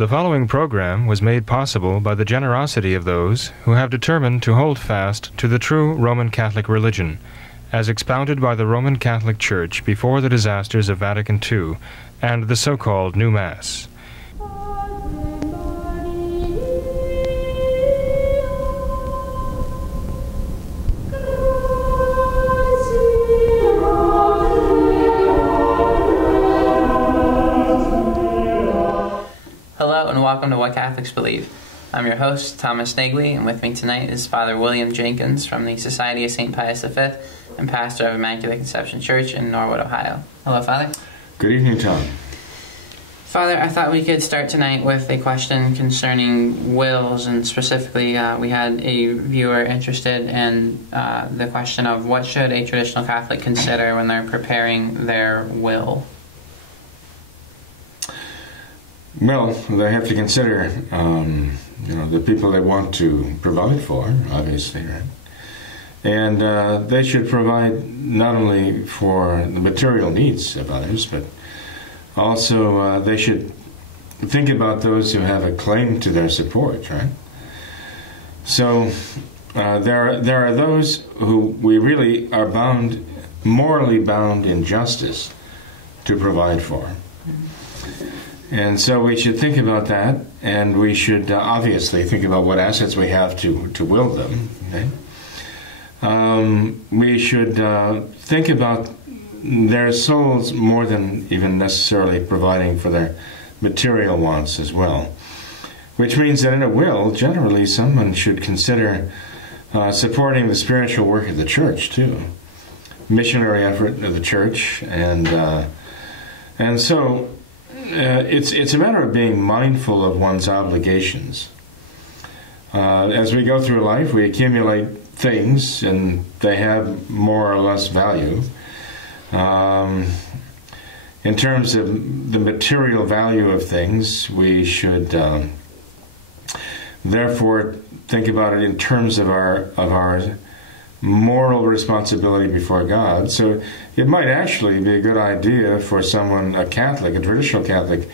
The following program was made possible by the generosity of those who have determined to hold fast to the true Roman Catholic religion, as expounded by the Roman Catholic Church before the disasters of Vatican II and the so-called New Mass. Hello and welcome to What Catholics Believe. I'm your host, Thomas Nagley, and with me tonight is Father William Jenkins from the Society of St. Pius V and pastor of Immaculate Conception Church in Norwood, Ohio. Hello, Father. Good evening, Tom. Father, I thought we could start tonight with a question concerning wills, and specifically we had a viewer interested in the question of what should a traditional Catholic consider when they're preparing their will? Well, they have to consider, the people they want to provide for, obviously, right? And they should provide not only for the material needs of others, but also they should think about those who have a claim to their support, right? So there are those who we really are bound, morally bound in justice to provide for. And so we should think about that, and we should obviously think about what assets we have to will them. Okay? We should think about their souls more than even necessarily providing for their material wants as well. Which means that in a will, generally someone should consider supporting the spiritual work of the church too. Missionary effort of the church, and so it's a matter of being mindful of one's obligations. As we go through life, we accumulate things, and they have more or less value. In terms of the material value of things, we should therefore think about it in terms of our moral responsibility before God. So it might actually be a good idea for someone, a Catholic, a traditional Catholic,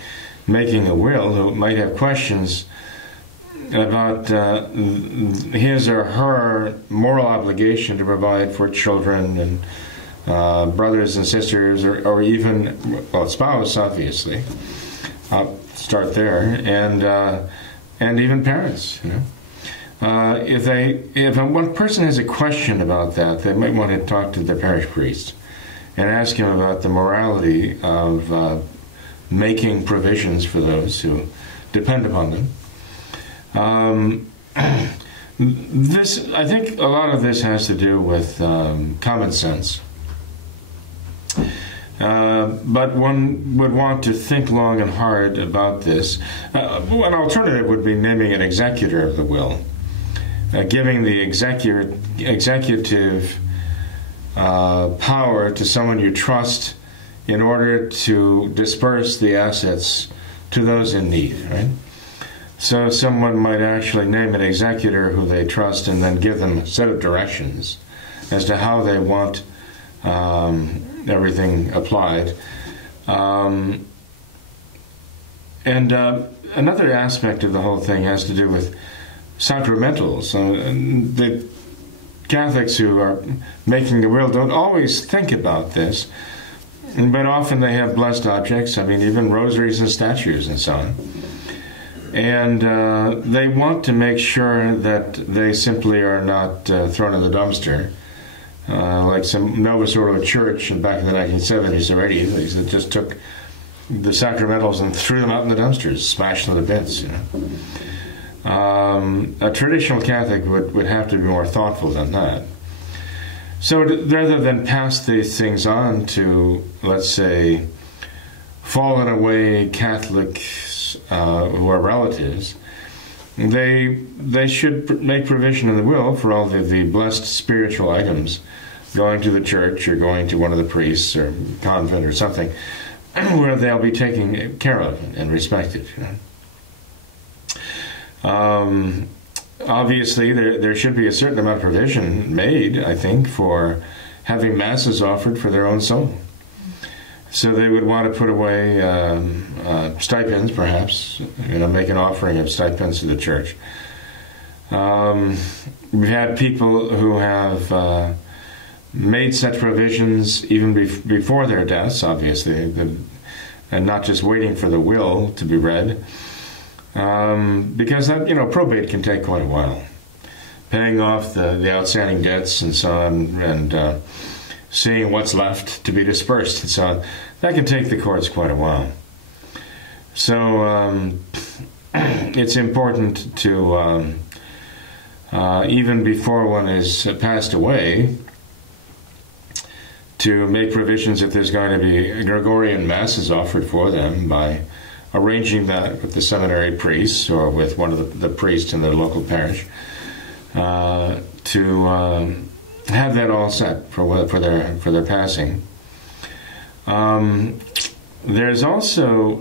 making a will, who might have questions about his or her moral obligation to provide for children and brothers and sisters, or even, well, spouse, obviously. I'll start there, and even parents, If one person has a question about that, they might want to talk to the parish priest and ask him about the morality of making provisions for those who depend upon them. I think a lot of this has to do with common sense. But one would want to think long and hard about this. An alternative would be naming an executor of the will. Giving the executive power to someone you trust in order to disperse the assets to those in need, right? So someone might actually name an executor who they trust and then give them a set of directions as to how they want everything applied. And another aspect of the whole thing has to do with sacramentals. The Catholics who are making the will don't always think about this, but often they have blessed objects, even rosaries and statues and so on. And they want to make sure that they simply are not thrown in the dumpster, like some Novus Ordo church back in the 1970s or 80s that just took the sacramentals and threw them out in the dumpsters, smashed them to bits, A traditional Catholic would have to be more thoughtful than that. So rather than pass these things on to, let's say, fallen away Catholics who are relatives, they should make provision in the will for all the blessed spiritual items going to the church or going to one of the priests or convent or something, where they'll be taken care of and respected. Obviously, there should be a certain amount of provision made, I think, for having masses offered for their own soul. So they would want to put away stipends, perhaps, make an offering of stipends to the church. We've had people who have made such provisions even before their deaths, obviously, and not just waiting for the will to be read, because probate can take quite a while, paying off the outstanding debts and so on, and seeing what's left to be dispersed and so on. That can take the courts quite a while. So it's important to, even before one is passed away, to make provisions if there's going to be Gregorian masses offered for them by arranging that with the seminary priests or with one of the priests in the local parish, to have that all set for their passing. There's also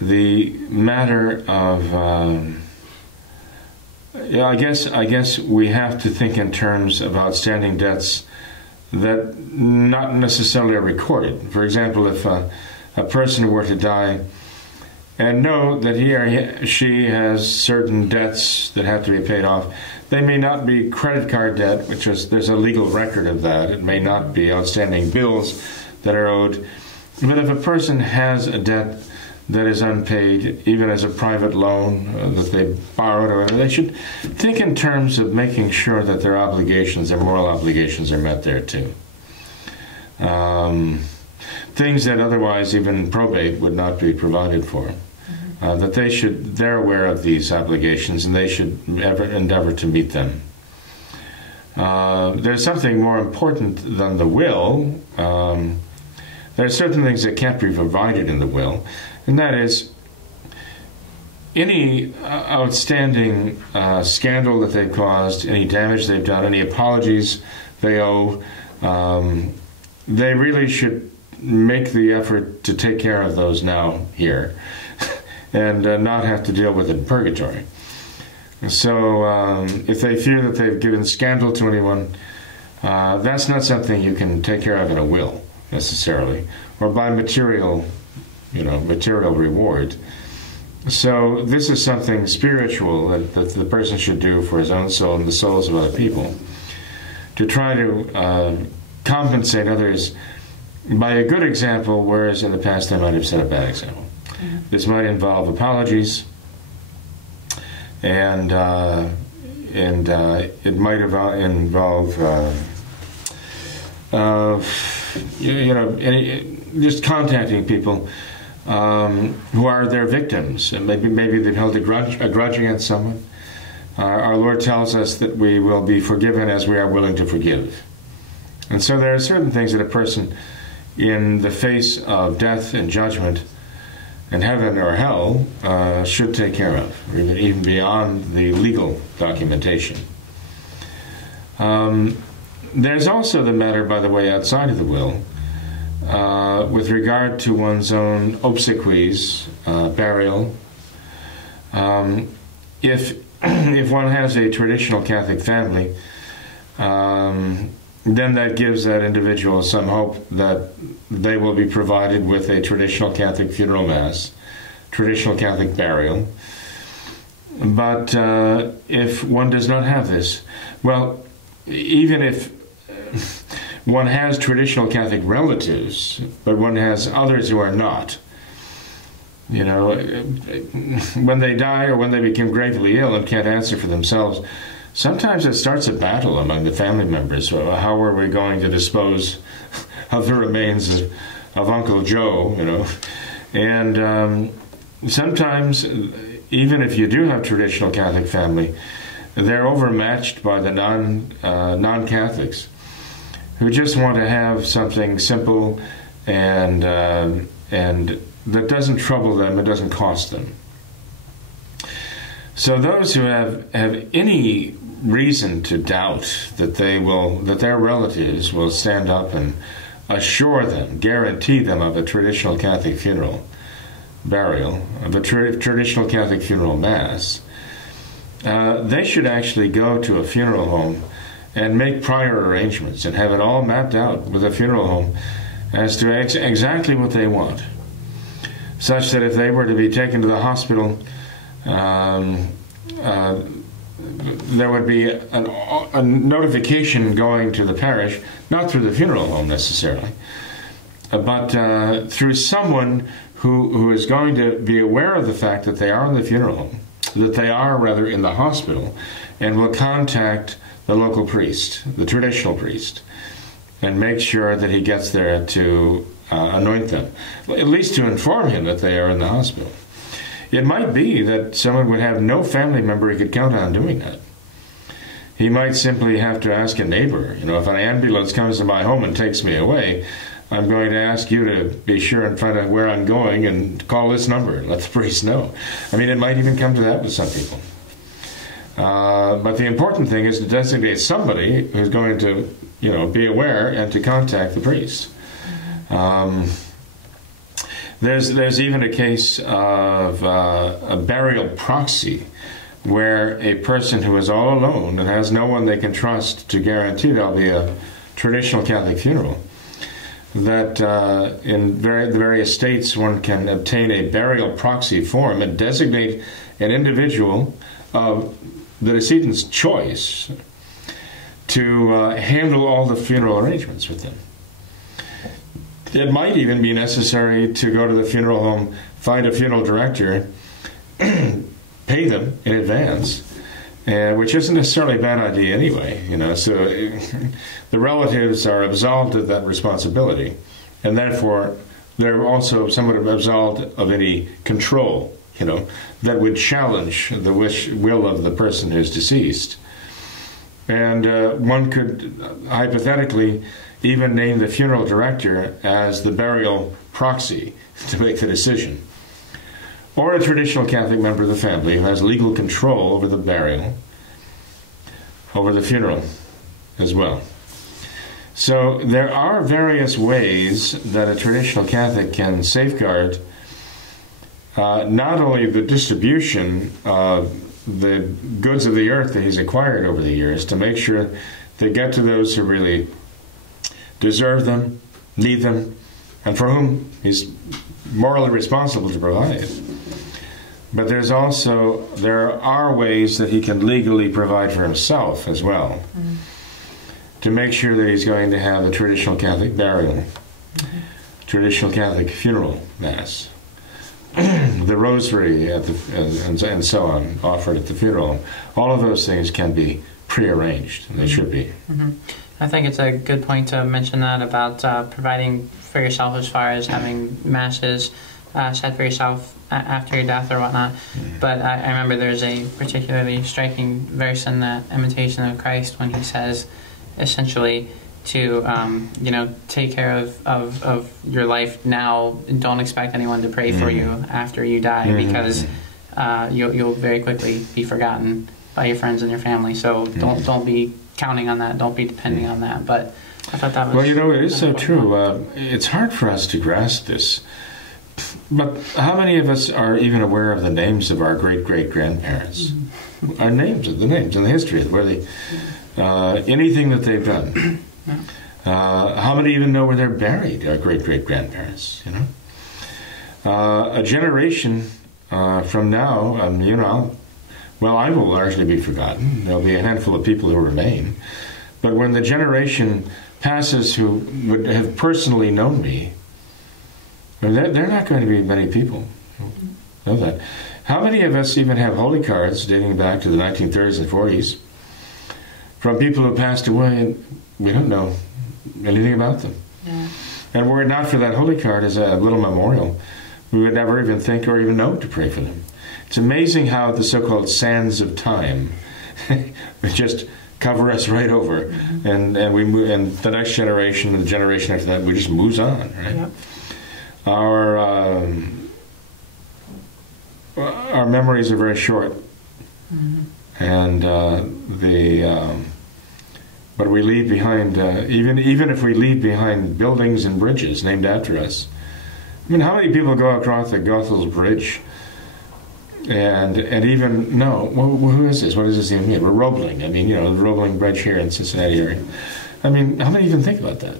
the matter of I guess we have to think in terms of outstanding debts that not necessarily are recorded. For example, if a person were to die and know that he or she has certain debts that have to be paid off, they may not be credit card debt, which is, there's a legal record of that. It may not be outstanding bills that are owed. But if a person has a debt that is unpaid, even as a private loan that they borrowed or whatever, they should think in terms of making sure that their obligations, their moral obligations, are met there too. Things that otherwise even probate would not be provided for. That they're aware of these obligations and they should endeavor to meet them. There's something more important than the will. There are certain things that can't be provided in the will, and that is any outstanding scandal that they've caused, any damage they've done, any apologies they owe, they really should make the effort to take care of those now here and not have to deal with it in purgatory. So if they fear that they've given scandal to anyone, that's not something you can take care of in a will necessarily, or by material reward. So this is something spiritual that the person should do for his own soul and the souls of other people, to try to compensate others by a good example, whereas in the past they might have set a bad example. Mm-hmm. This might involve apologies, and it might involve just contacting people who are their victims. And maybe they've held a grudge against someone. Our Lord tells us that we will be forgiven as we are willing to forgive. And so there are certain things that a person, in the face of death and judgment in heaven or hell, should take care of, even beyond the legal documentation. There's also the matter, by the way, outside of the will, with regard to one's own obsequies, burial. If one has a traditional Catholic family, then that gives that individual some hope that they will be provided with a traditional Catholic funeral mass, traditional Catholic burial. But if one does not have this, well, even if one has traditional Catholic relatives, but one has others who are not, when they die or when they become gravely ill and can't answer for themselves, sometimes it starts a battle among the family members. How are we going to dispose of the remains of Uncle Joe, And sometimes, even if you do have traditional Catholic family, they're overmatched by the non-Catholics who just want to have something simple and that doesn't trouble them, it doesn't cost them. So those who have any reason to doubt that their relatives will stand up and assure them, guarantee them of a traditional Catholic funeral burial, of a traditional Catholic funeral mass, they should actually go to a funeral home and make prior arrangements and have it all mapped out with a funeral home as to exactly what they want, such that if they were to be taken to the hospital, there would be a notification going to the parish, not through the funeral home necessarily, but through someone who is going to be aware of the fact that they are in the funeral home, that they are rather in the hospital, and will contact the local priest, the traditional priest, and make sure that he gets there to anoint them, at least to inform him that they are in the hospital. It might be that someone would have no family member he could count on doing that. He might simply have to ask a neighbor, if an ambulance comes to my home and takes me away, I'm going to ask you to be sure and find out where I'm going and call this number and let the priest know. I mean, it might even come to that with some people. But the important thing is to designate somebody who's going to, be aware and to contact the priest. There's even a case of a burial proxy, where a person who is all alone and has no one they can trust to guarantee there'll be a traditional Catholic funeral, that in the various states one can obtain a burial proxy form and designate an individual of the decedent's choice to handle all the funeral arrangements with them. It might even be necessary to go to the funeral home, find a funeral director, pay them in advance, which isn't necessarily a bad idea anyway. So the relatives are absolved of that responsibility, and therefore they're also somewhat absolved of any control, that would challenge the will of the person who's deceased. And one could hypothetically even name the funeral director as the burial proxy to make the decision. Or a traditional Catholic member of the family who has legal control over the burial, over the funeral as well. So there are various ways that a traditional Catholic can safeguard not only the distribution of the goods of the earth that he's acquired over the years, to make sure they get to those who really deserve them, need them, and for whom he's morally responsible to provide. But there are ways that he can legally provide for himself as well, to make sure that he's going to have a traditional Catholic burial, traditional Catholic funeral mass, the rosary and so on offered at the funeral. All of those things can be prearranged, and they should be. I think it's a good point to mention that about providing for yourself as far as having masses said for yourself after your death or whatnot. But I remember there's a particularly striking verse in the Imitation of Christ when he says, essentially, to take care of your life now. Don't expect anyone to pray for you after you die, because you'll very quickly be forgotten by your friends and your family. So don't be counting on that. Don't be depending on that. But I thought that was... Well, it is so true. It's hard for us to grasp this. But how many of us are even aware of the names of our great-great-grandparents? Our names, the names and the history of where they... anything that they've done. How many even know where they're buried, our great-great-grandparents, A generation from now, I will largely be forgotten. There'll be a handful of people who remain. But when the generation passes who would have personally known me, they're not going to be many people. Know that. How many of us even have holy cards dating back to the 1930s and 40s from people who passed away, and we don't know anything about them? Yeah. And were it not for that holy card as a little memorial, we would never even think or even know to pray for them. It's amazing how the so-called sands of time just cover us right over, and we move, and the next generation and the generation after that, we just moves on, right? Yep. Our memories are very short, and what we leave behind, even if we leave behind buildings and bridges named after us. I mean, how many people go across the Goethals Bridge And even, no, who is this? What does this even mean? We're Roebling. I mean, the Roebling Bridge here in Cincinnati area. I mean, how many even think about that?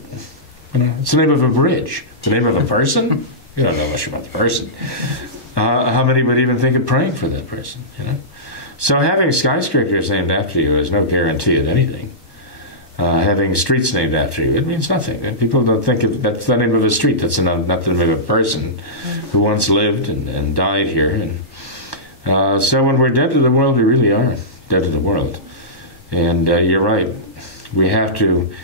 It's the name of a bridge. The name of a person? You don't know much about the person. How many would even think of praying for that person? So having skyscrapers named after you is no guarantee of anything. Having streets named after you, it means nothing. And people don't think that's the name of a street. That's not the name of a person who once lived and died here. And so when we're dead to the world, we really are dead to the world. And you're right. We have to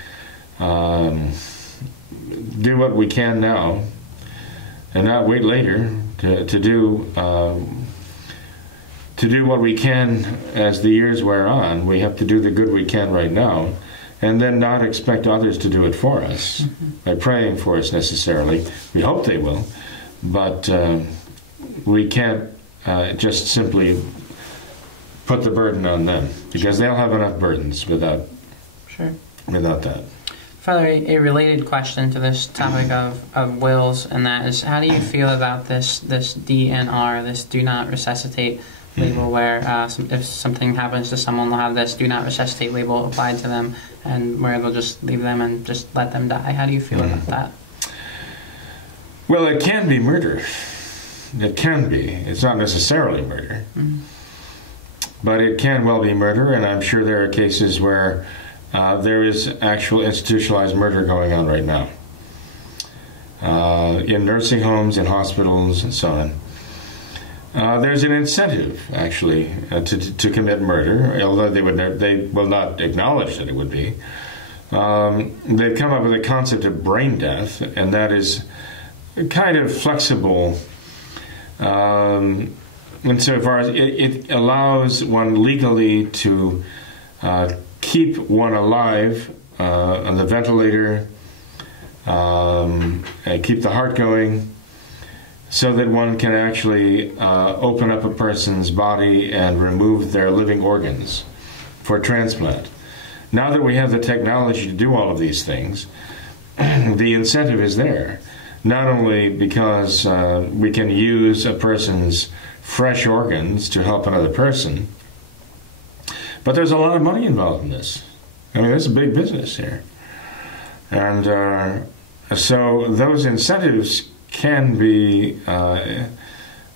do what we can now and not wait later to do what we can as the years wear on. We have to do the good we can right now, and then not expect others to do it for us by praying for us necessarily. We hope they will, but we can't just simply put the burden on them, because they'll have enough burdens without that. Father, a related question to this topic of wills, and that is, how do you feel about this DNR, this do not resuscitate label, where if something happens to someone, they'll have this do not resuscitate label applied to them, and where they'll just leave them and just let them die? How do you feel about that? Well, it can be murder. It can be. It's not necessarily murder. But it can well be murder, and I'm sure there are cases where there is actual institutionalized murder going on right now. In nursing homes, in hospitals, and so on. There's an incentive, actually, to commit murder, although they will not acknowledge that it would be. They've come up with a concept of brain death, and that is kind of flexible insofar as it allows one legally to keep one alive on the ventilator, and keep the heart going, so that one can actually open up a person's body and remove their living organs for transplant. Now that we have the technology to do all of these things, the incentive is there. Not only because we can use a person's fresh organs to help another person, but there's a lot of money involved in this. I mean, there's a big business here. And so those incentives can be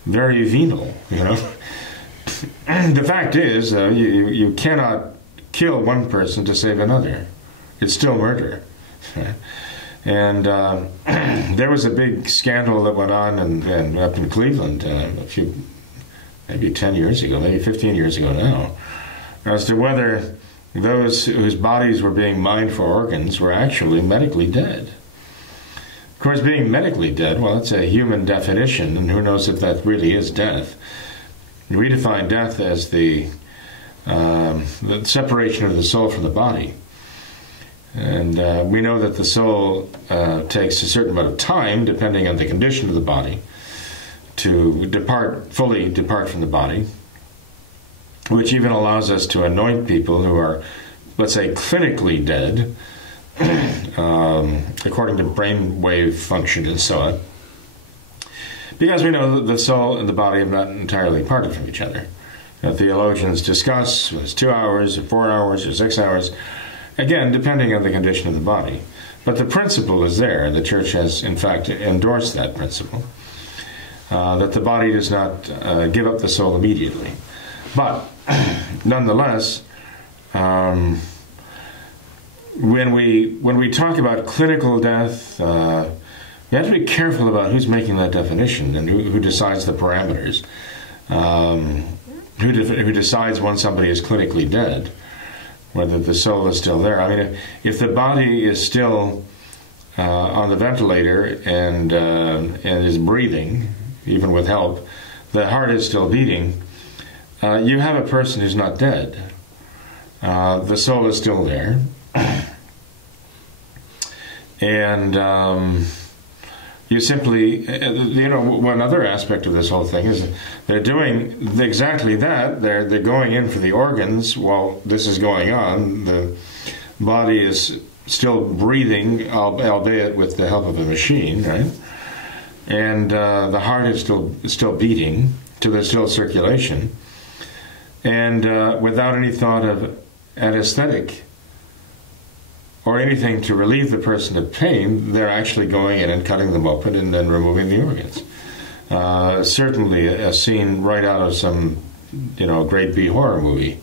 very venal, The fact is, you cannot kill one person to save another. It's still murder. And there was a big scandal that went on up in Cleveland maybe 10 years ago, maybe 15 years ago now, as to whether those whose bodies were being mined for organs were actually medically dead. Of course, being medically dead, well, it's a human definition, and who knows if that really is death. We define death as the separation of the soul from the body. And we know that the soul takes a certain amount of time, depending on the condition of the body, to fully depart from the body, which even allows us to anoint people who are, let's say, clinically dead, according to brainwave function and so on, because we know that the soul and the body have not entirely parted from each other. Theologians discuss whether it's 2 hours or 4 hours or 6 hours, again, depending on the condition of the body. But the principle is there, and the Church has, in fact, endorsed that principle, that the body does not give up the soul immediately. But, nonetheless, when we talk about clinical death, you have to be careful about who's making that definition and who decides the parameters, who decides when somebody is clinically dead, whether the soul is still there. I mean, if the body is still on the ventilator and is breathing, even with help, the heart is still beating, you have a person who's not dead. The soul is still there. And you simply, one other aspect of this whole thing is they're doing exactly that. They're going in for the organs while this is going on. The body is still breathing, albeit with the help of a machine, right? And the heart is still beating, to the still circulation, and without any thought of anesthetic or anything to relieve the person of pain, they're actually going in and cutting them open and then removing the organs. Certainly a scene right out of some, grade B horror movie.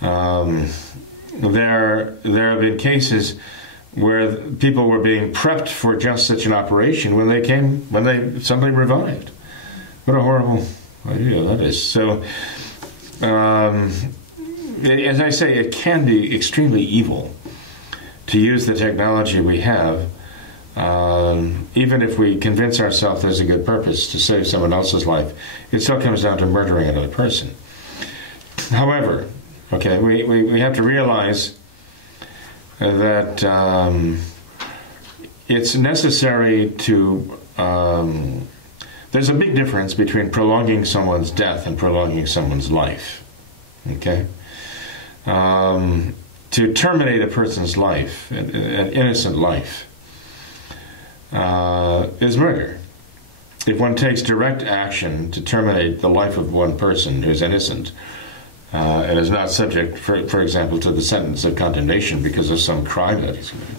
There have been cases where people were being prepped for just such an operation when they suddenly revived. What a horrible idea that is. So, as I say, it can be extremely evil to use the technology we have, even if we convince ourselves there's a good purpose to save someone else's life. It still comes down to murdering another person. However, we have to realize that it's necessary to... there's a big difference between prolonging someone's death and prolonging someone's life. Okay? To terminate a person's life, an innocent life, is murder. If one takes direct action to terminate the life of one person who's innocent, and is not subject, for example, to the sentence of condemnation because of some crime that he's committed,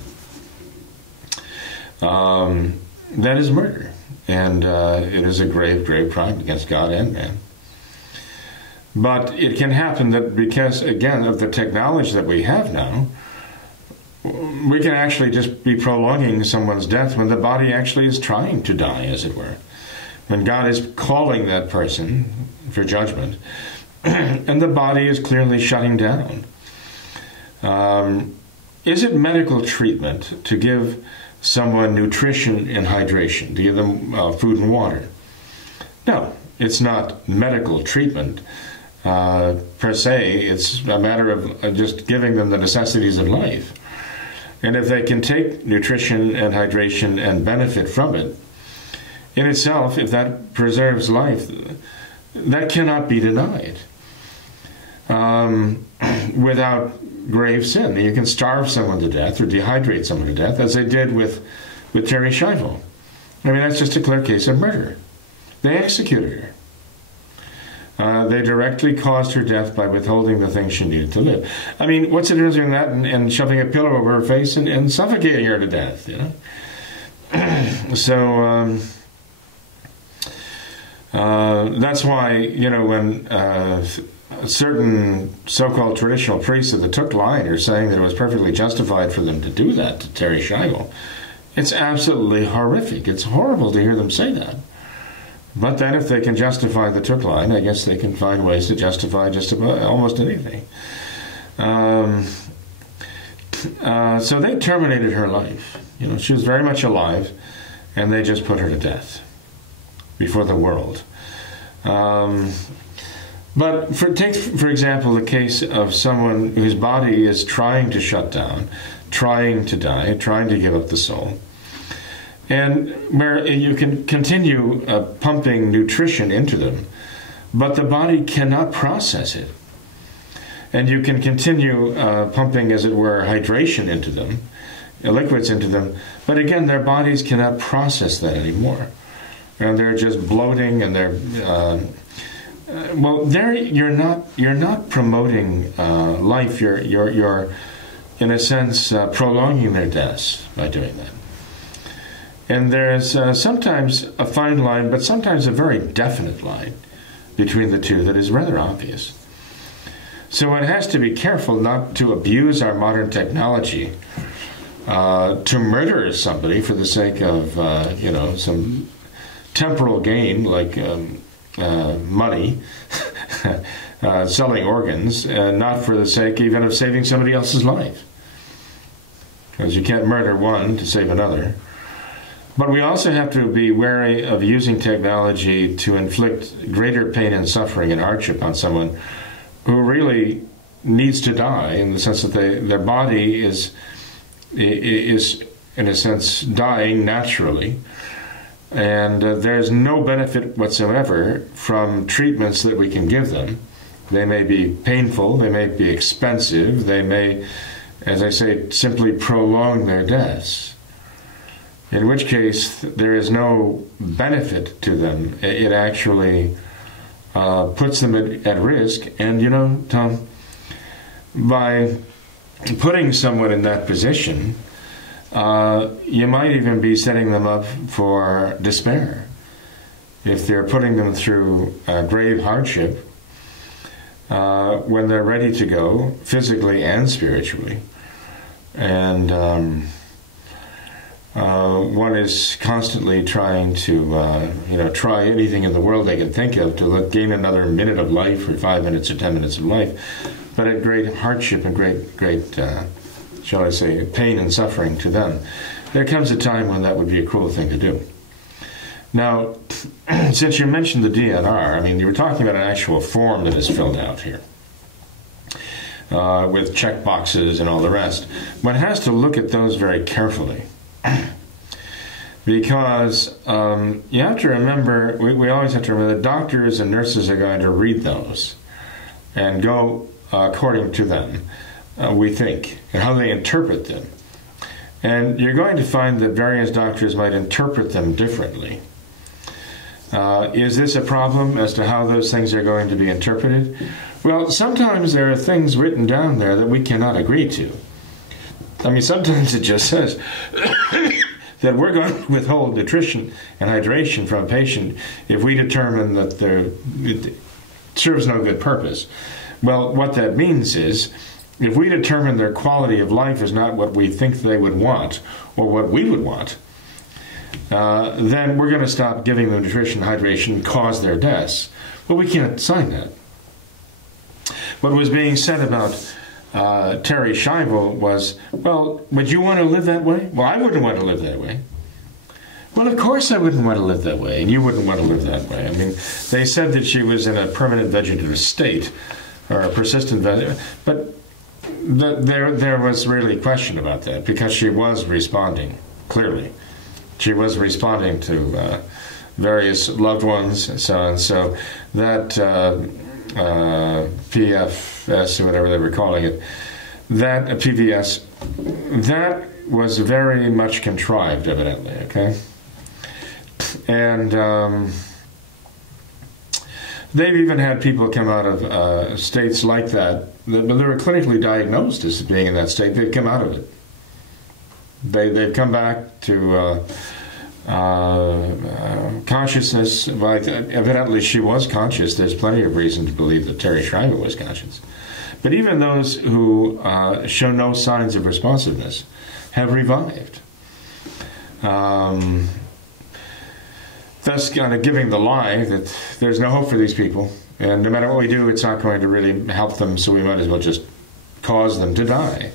that is murder. And it is a grave, grave crime against God and man. But it can happen that because, again, of the technology that we have now, we can actually just be prolonging someone's death when the body actually is trying to die, as it were. When God is calling that person for judgment, and the body is clearly shutting down. Is it medical treatment to give someone nutrition and hydration, to give them food and water? No, it's not medical treatment per se. It's a matter of just giving them the necessities of life. And if they can take nutrition and hydration and benefit from it, in itself, if that preserves life, that cannot be denied without grave sin. You can starve someone to death or dehydrate someone to death, as they did with Terry Schiavo. I mean, that's just a clear case of murder. They executed her. They directly caused her death by withholding the things she needed to live. I mean, what's the difference between that and shoving a pillow over her face and suffocating her to death, So, that's why, when certain so-called traditional priests of the Thuc line are saying that it was perfectly justified for them to do that to Terry Schiavo, it's absolutely horrific. It's horrible to hear them say that. But then if they can justify the Thuc line, I guess they can find ways to justify just about almost anything. So they terminated her life. She was very much alive, and they just put her to death before the world. But take, for example, the case of someone whose body is trying to shut down, trying to die, trying to give up the soul, and where you can continue pumping nutrition into them, but the body cannot process it. And you can continue pumping, as it were, hydration into them, liquids into them, but again, their bodies cannot process that anymore. And they're just bloating, and they're you're not promoting life. You're in a sense prolonging their deaths by doing that. And there's sometimes a fine line, but sometimes a very definite line between the two that is rather obvious. So one has to be careful not to abuse our modern technology to murder somebody for the sake of some temporal gain, like money, selling organs, and not for the sake even of saving somebody else's life. Because you can't murder one to save another. But we also have to be wary of using technology to inflict greater pain and suffering and hardship on someone who really needs to die, in the sense that their body is in a sense dying naturally. And there's no benefit whatsoever from treatments that we can give them. They may be painful, they may be expensive, they may, as I say, simply prolong their deaths. In which case, there is no benefit to them. It actually puts them at risk. And you know, Tom, by putting someone in that position, you might even be setting them up for despair. If they're putting them through grave hardship, when they're ready to go, physically and spiritually, and one is constantly trying to, try anything in the world they can think of to gain another minute of life, or 5 minutes or 10 minutes of life, but at great hardship and great, shall I say, pain and suffering to them. There comes a time when that would be a cruel thing to do. Now, since you mentioned the DNR, I mean, you were talking about an actual form that is filled out here, with check boxes and all the rest. One has to look at those very carefully, because you have to remember, we always have to remember that doctors and nurses are going to read those and go according to them, we think, and how they interpret them. And you're going to find that various doctors might interpret them differently. Is this a problem as to how those things are going to be interpreted? Well, sometimes there are things written down there that we cannot agree to. I mean, sometimes it just says that we're going to withhold nutrition and hydration from a patient if we determine that it serves no good purpose. Well, what that means is, if we determine their quality of life is not what we think they would want, or what we would want, then we're going to stop giving them nutrition, hydration, and cause their deaths. Well, we can't sign that. What was being said about Terry Schiavo was, well, would you want to live that way? Well, I wouldn't want to live that way. Well, of course I wouldn't want to live that way, and you wouldn't want to live that way. I mean, they said that she was in a permanent vegetative state, or a persistent vegetative, but there was really question about that, because she was responding, clearly. She was responding to various loved ones and so on. So that PFS, or whatever they were calling it, that PVS, that was very much contrived, evidently, okay? And they've even had people come out of states like that, but they were clinically diagnosed as being in that state. They've come out of it. They've come back to consciousness. Well, evidently she was conscious. There's plenty of reason to believe that Terry Schreiber was conscious. But even those who show no signs of responsiveness have revived. Thus kind of giving the lie that there's no hope for these people, and no matter what we do, it's not going to really help them, so we might as well just cause them to die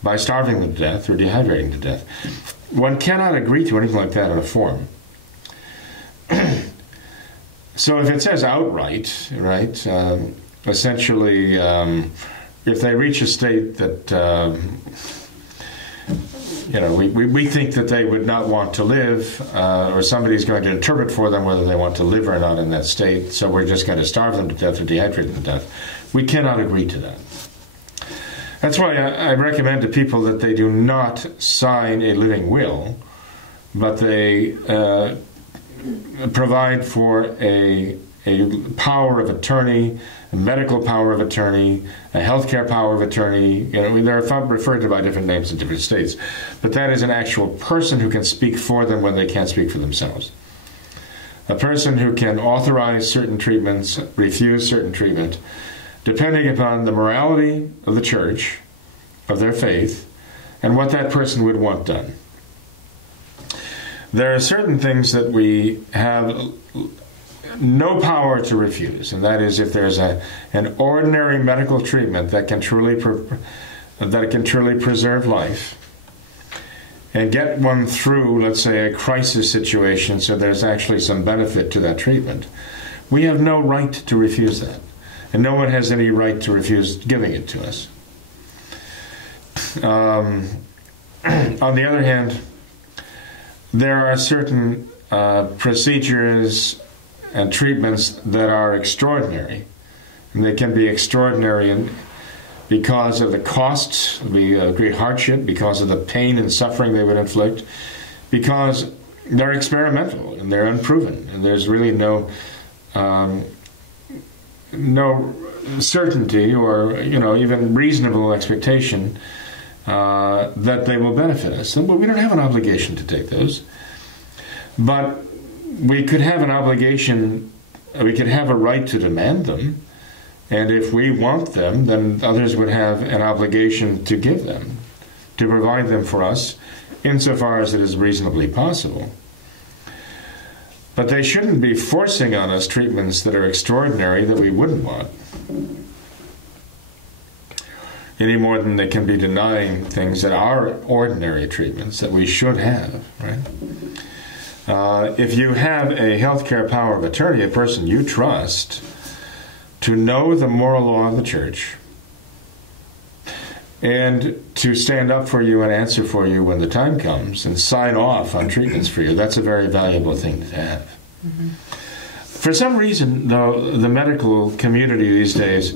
by starving them to death or dehydrating to death. One cannot agree to anything like that in a form. So if it says outright, right, essentially, if they reach a state that, we think that they would not want to live, or somebody's going to interpret for them whether they want to live or not in that state, so we're just going to starve them to death or dehydrate them to death, we cannot agree to that. That's why I recommend to people that they do not sign a living will, but they provide for a power of attorney, a medical power of attorney, a healthcare power of attorney. They're referred to by different names in different states, but that is an actual person who can speak for them when they can't speak for themselves. A person who can authorize certain treatments, refuse certain treatment, depending upon the morality of the church, of their faith, and what that person would want done. There are certain things that we have no power to refuse, and that is if there's an ordinary medical treatment that can truly preserve life and get one through, let's say, a crisis situation, so there's actually some benefit to that treatment. We have no right to refuse that. And no one has any right to refuse giving it to us. On the other hand, there are certain procedures and treatments that are extraordinary. And they can be extraordinary because of the costs, the great hardship, because of the pain and suffering they would inflict, because they're experimental and they're unproven, and there's really no no certainty or even reasonable expectation that they will benefit us. And we don't have an obligation to take those, but we could have an obligation. We could have a right to demand them, and if we want them, then others would have an obligation to give them, to provide them for us, insofar as it is reasonably possible. But they shouldn't be forcing on us treatments that are extraordinary that we wouldn't want, any more than they can be denying things that are ordinary treatments that we should have, right? If you have a healthcare power of attorney, a person you trust, to know the moral law of the Church and to stand up for you and answer for you when the time comes and sign off on treatments for you, that's a very valuable thing to have. Mm-hmm. For some reason, though, the medical community these days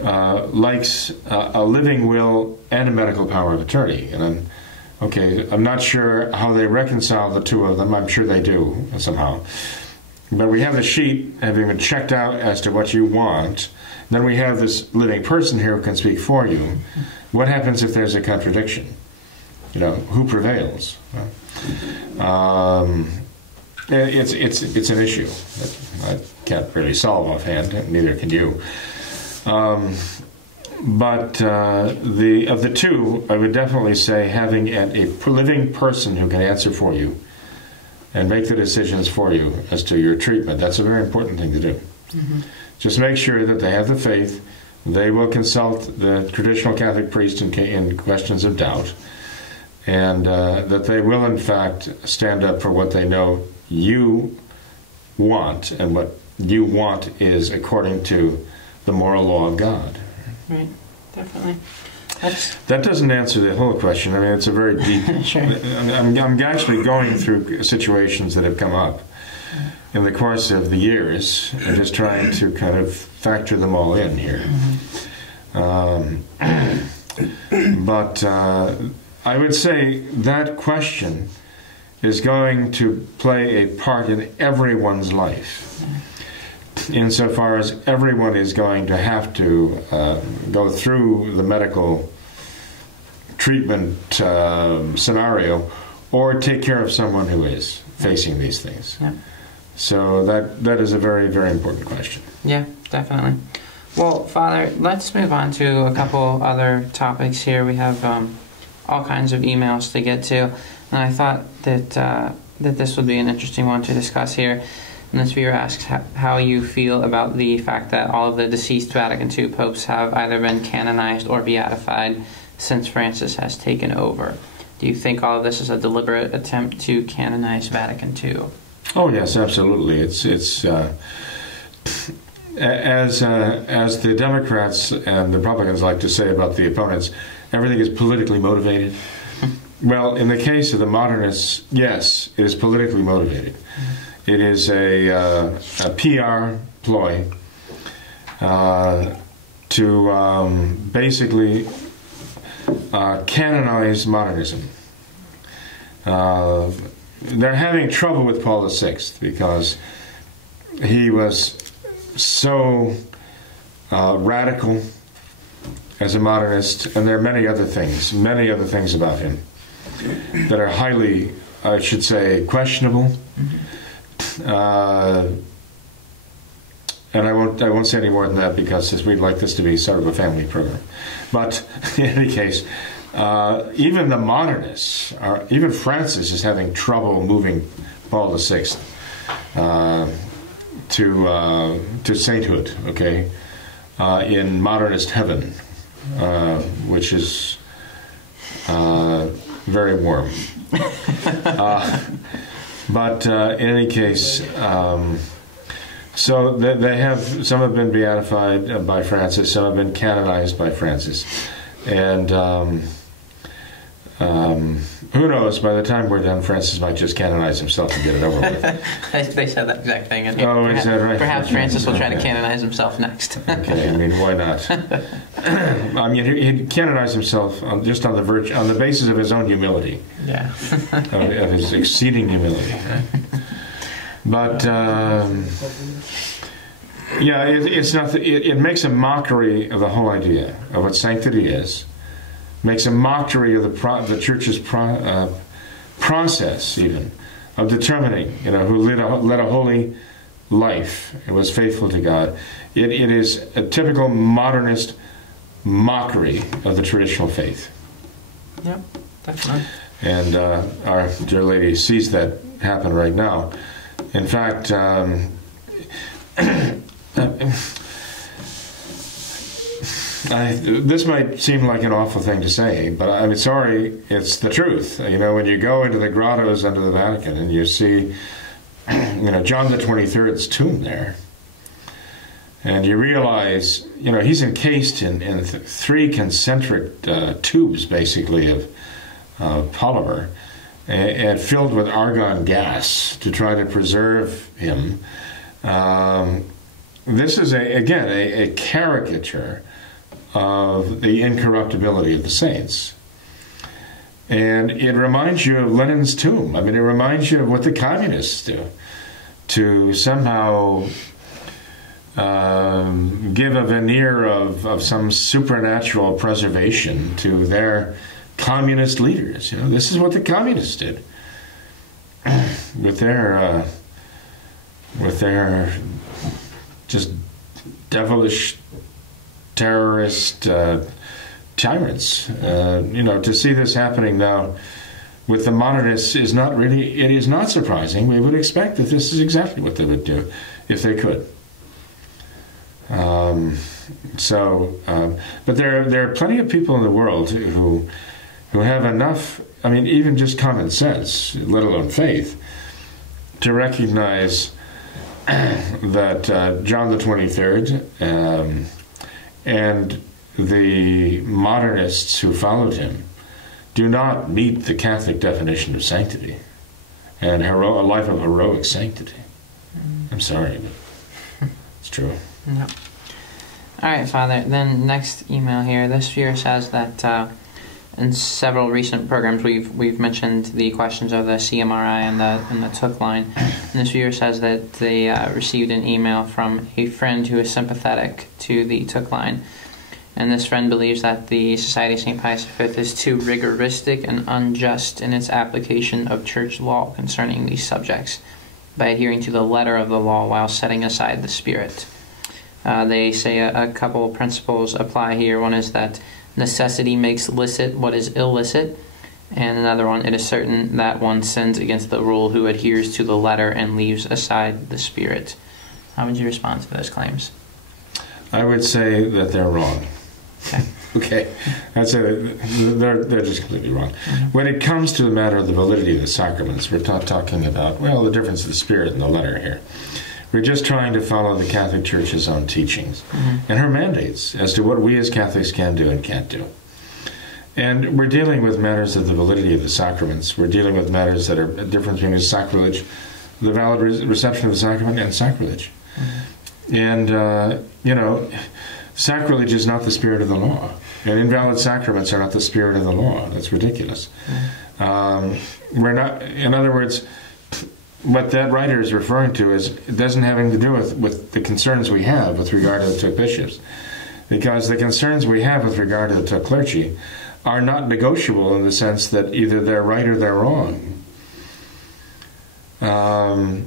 likes a living will and a medical power of attorney. And I'm not sure how they reconcile the two of them. I'm sure they do somehow. But we have the sheet having been checked out as to what you want. Then we have this living person here who can speak for you. What happens if there's a contradiction? Who prevails? It's an issue that I can't really solve offhand, and neither can you. But of the two, I would definitely say having a living person who can answer for you and make the decisions for you as to your treatment, that's a very important thing to do. Mm-hmm. Just make sure that they have the faith, they will consult the traditional Catholic priest in questions of doubt, and that they will in fact stand up for what they know you want, and what you want is according to the moral law of God. Right, definitely. That doesn't answer the whole question. I mean, it's a very deep... Sure. I'm actually going through situations that have come up in the course of the years and just trying to kind of factor them all in here. Mm-hmm. But I would say that question is going to play a part in everyone's life, insofar as everyone is going to have to go through the medical treatment scenario or take care of someone who is facing these things. Yeah. So that is a very, very important question. Yeah, definitely. Well, Father, let's move on to a couple other topics here. We have all kinds of emails to get to, and I thought that this would be an interesting one to discuss here. And this viewer asks how you feel about the fact that all of the deceased Vatican II popes have either been canonized or beatified since Francis has taken over. Do you think all of this is a deliberate attempt to canonize Vatican II? Oh yes, absolutely. It's as the Democrats and the Republicans like to say about the opponents, everything is politically motivated. Well, in the case of the modernists, yes, it is politically motivated. It is a PR ploy to basically canonize modernism. They're having trouble with Paul VI because he was so radical as a modernist, and there are many other things about him that are highly, I should say, questionable. And I won't say any more than that because we'd like this to be sort of a family program. But in any case, even the modernists, even Francis is having trouble moving Paul VI to sainthood. Okay, in modernist heaven, which is very warm. But in any case, so they have, some have been beatified by Francis, some have been canonized by Francis, and who knows? By the time we're done, Francis might just canonize himself and get it over with. They said that exact thing. And oh, is that right? Perhaps Francis will try to canonize himself next. Okay, I mean, why not? I mean, he'd canonize himself just on the basis of his own humility. Yeah. of his exceeding humility. Right? But Yeah, it's not. It makes a mockery of the whole idea of what sanctity is. Makes a mockery of the church's process, even of determining, who led a holy life and was faithful to God. It is a typical modernist mockery of the traditional faith. Yep, definitely. And our dear lady sees that happen right now. In fact, this might seem like an awful thing to say, but I'm sorry, it's the truth. When you go into the grottos under the Vatican and you see, John the 23rd's tomb there, and you realize, he's encased in three concentric tubes, basically, of polymer, and filled with argon gas to try to preserve him. This is, again, a caricature of the incorruptibility of the saints. And it reminds you of Lenin's tomb. I mean, it reminds you of what the communists do, to somehow give a veneer of some supernatural preservation to their communist leaders. This is what the communists did with their just devilish terrorist tyrants. To see this happening now with the modernists is not surprising. We would expect that this is exactly what they would do if they could. But there are plenty of people in the world who have enough, even just common sense, let alone faith, to recognize that John the 23rd and the modernists who followed him do not meet the Catholic definition of sanctity and a life of heroic sanctity. I'm sorry, but it's true. No. All right, Father. Then next email here. This viewer says that in several recent programs we've mentioned the questions of the CMRI and the Thuc line. And this viewer says that they received an email from a friend who is sympathetic to the Thuc line. And this friend believes that the Society of St. Pius V is too rigoristic and unjust in its application of church law concerning these subjects by adhering to the letter of the law while setting aside the spirit. They say a couple of principles apply here. One is that necessity makes licit what is illicit, and another one, it is certain that one sins against the rule who adheres to the letter and leaves aside the spirit. How would you respond to those claims? I would say that they're wrong. Okay. I'd say they're just completely wrong. Mm-hmm. When it comes to the matter of the validity of the sacraments, we're not talking about, the difference of the spirit and the letter here. We're just trying to follow the Catholic Church's own teachings and her mandates as to what we as Catholics can do and can't do. And we're dealing with matters of the validity of the sacraments. We're dealing with matters that are a difference between sacrilege, the valid reception of the sacrament, and sacrilege. And, sacrilege is not the spirit of the law. And invalid sacraments are not the spirit of the law. That's ridiculous. We're not, in other words, what that writer is referring to it doesn't have anything to do with the concerns we have with regard to the Thuc bishops. Because the concerns we have with regard to the Thuc clergy are not negotiable in the sense that either they're right or they're wrong. There's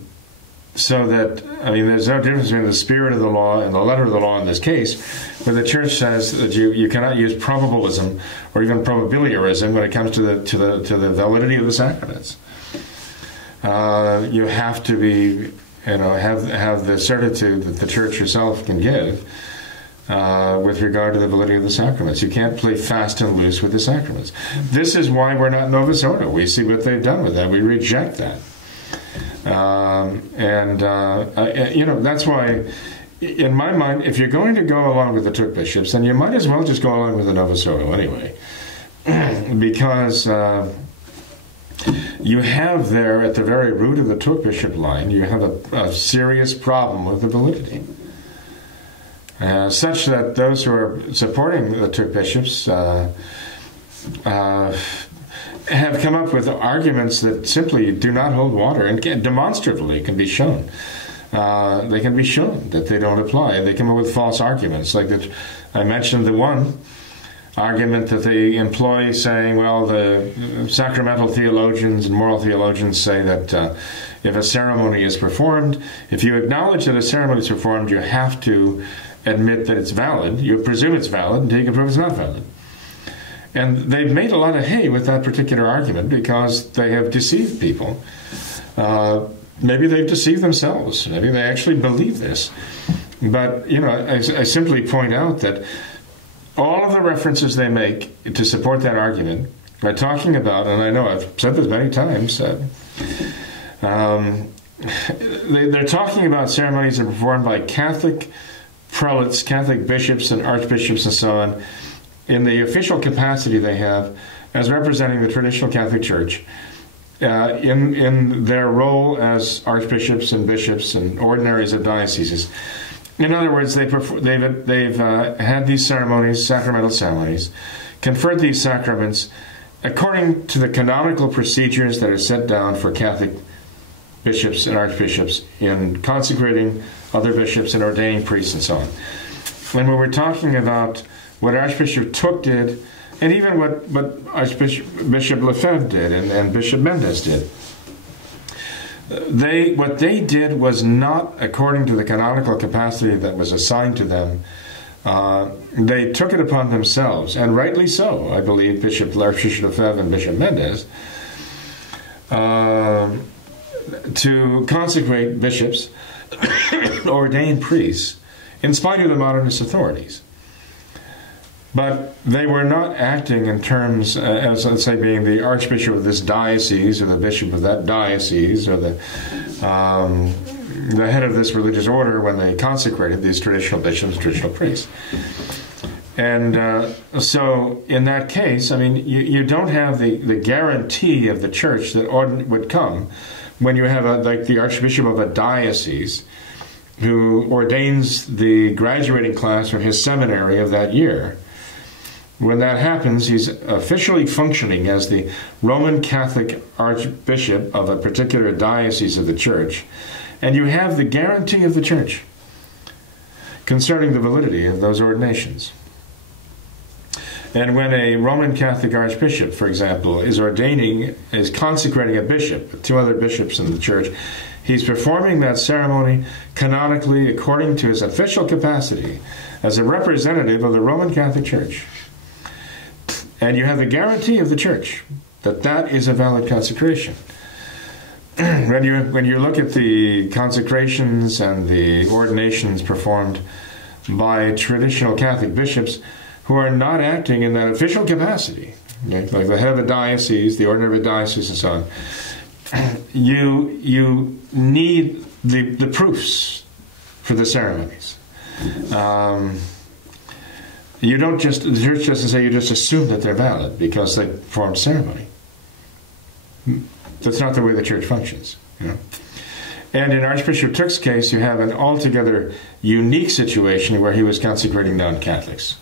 no difference between the spirit of the law and the letter of the law in this case, where the Church says that you cannot use probabilism or even probabiliarism when it comes to the validity of the sacraments. You have to be, have the certitude that the Church herself can give with regard to the validity of the sacraments. You can't play fast and loose with the sacraments. This is why we're not Novus Ordo. We see what they've done with that. We reject that. That's why, in my mind, if you're going to go along with the Thuc bishops, then you might as well just go along with the Novus Ordo anyway. Because you have there, at the very root of the Thuc bishop line, you have a serious problem with the validity. Such that those who are supporting the Thuc bishops have come up with arguments that simply do not hold water and demonstratively can be shown they can be shown that they don't apply. They come up with false arguments. Like that, I mentioned the one argument that they employ, saying, well, the sacramental theologians and moral theologians say that if a ceremony is performed, if you acknowledge that a ceremony is performed, you have to admit that it's valid. You presume it's valid until you can prove it's not valid. And they've made a lot of hay with that particular argument because they have deceived people. Maybe they've deceived themselves. Maybe they actually believe this. But, you know, I simply point out that all of the references they make to support that argument are talking about, and I know I've said this many times, they're talking about ceremonies that are performed by Catholic prelates, Catholic bishops and archbishops and so on, in the official capacity they have as representing the traditional Catholic Church, in their role as archbishops and bishops and ordinaries of dioceses. In other words, they've had these ceremonies, sacramental ceremonies, conferred these sacraments according to the canonical procedures that are set down for Catholic bishops and archbishops in consecrating other bishops and ordaining priests and so on. And when we're talking about what Archbishop Thuc did, and even what Archbishop Lefebvre did and Bishop Mendes did, what they did was not according to the canonical capacity that was assigned to them. They took it upon themselves, and rightly so, I believe, Archbishop Lefebvre and Bishop Mendes, to consecrate bishops, ordain priests, in spite of the modernist authorities. But they were not acting in terms as, let's say, being the archbishop of this diocese, or the bishop of that diocese, or the head of this religious order when they consecrated these traditional bishops, traditional priests. And so in that case, I mean, you don't have the guarantee of the church that would come when you have like the archbishop of a diocese who ordains the graduating class from his seminary of that year. When that happens, he's officially functioning as the Roman Catholic archbishop of a particular diocese of the church, and you have the guarantee of the church concerning the validity of those ordinations. And when a Roman Catholic archbishop, for example, is consecrating a bishop, two other bishops in the church, he's performing that ceremony canonically according to his official capacity as a representative of the Roman Catholic Church. And you have the guarantee of the church that that is a valid consecration. When you look at the consecrations and the ordinations performed by traditional Catholic bishops who are not acting in that official capacity, like the head of a diocese, the ordinary of a diocese, and so on, you need the proofs for the ceremonies. You don't just, the church doesn't say you just assume that they're valid because they performed ceremony. That's not the way the church functions, you know. And in Archbishop Thuc's case, you have an altogether unique situation where he was consecrating non-Catholics.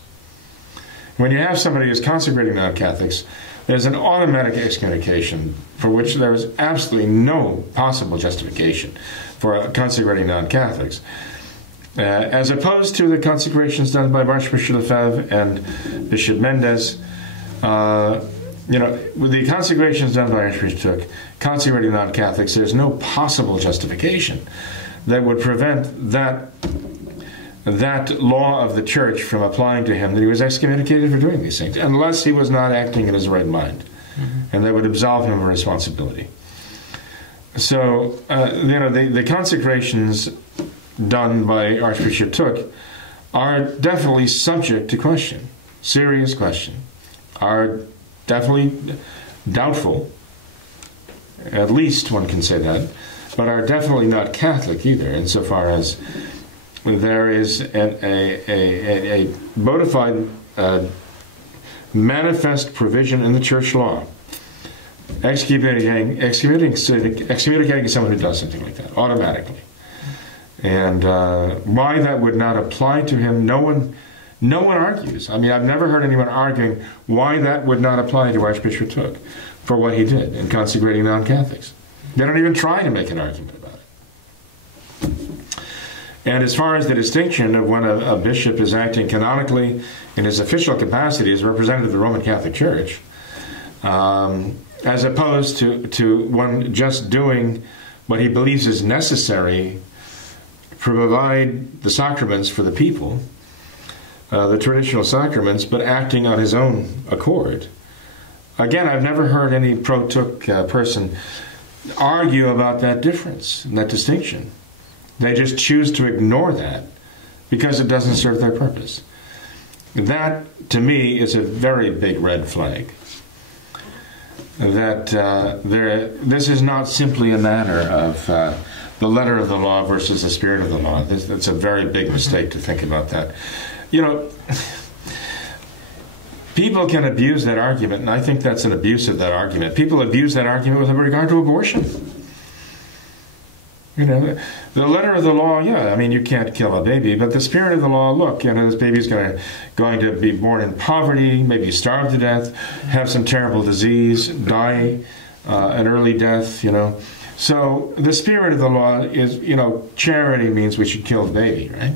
When you have somebody who's consecrating non-Catholics, there's an automatic excommunication for which there is absolutely no possible justification for consecrating non-Catholics. As opposed to the consecrations done by Archbishop Lefebvre and Bishop Mendes, with the consecrations done by Archbishop Thuc, consecrating non-Catholics, there's no possible justification that would prevent that law of the church from applying to him, that he was excommunicated for doing these things, unless he was not acting in his right mind, and that would absolve him of responsibility. So, the consecrations done by Archbishop Thuc are definitely subject to question, serious question, are definitely doubtful, at least one can say that, but are definitely not Catholic either, insofar as there is a bona fide manifest provision in the church law excommunicating someone who does something like that automatically. And why that would not apply to him, no one argues. I mean, I've never heard anyone arguing why that would not apply to Archbishop Thuc for what he did in consecrating non-Catholics. They don't even try to make an argument about it. And as far as the distinction of when a bishop is acting canonically in his official capacity as representative of the Roman Catholic Church, as opposed to one just doing what he believes is necessary to provide the sacraments for the people, the traditional sacraments, but acting on his own accord. Again, I've never heard any pro-Thuc person argue about that difference, that distinction. They just choose to ignore that because it doesn't serve their purpose. That, to me, is a very big red flag. That this is not simply a matter of the letter of the law versus the spirit of the law. That's a very big mistake to think about that. You know, people can abuse that argument, and I think that's an abuse of that argument. People abuse that argument with regard to abortion. You know, the letter of the law, yeah, I mean, you can't kill a baby, but the spirit of the law, look, you know, this baby's going to be born in poverty, maybe starve to death, have some terrible disease, die an early death, you know. So the spirit of the law is, you know, charity means we should kill the baby, right?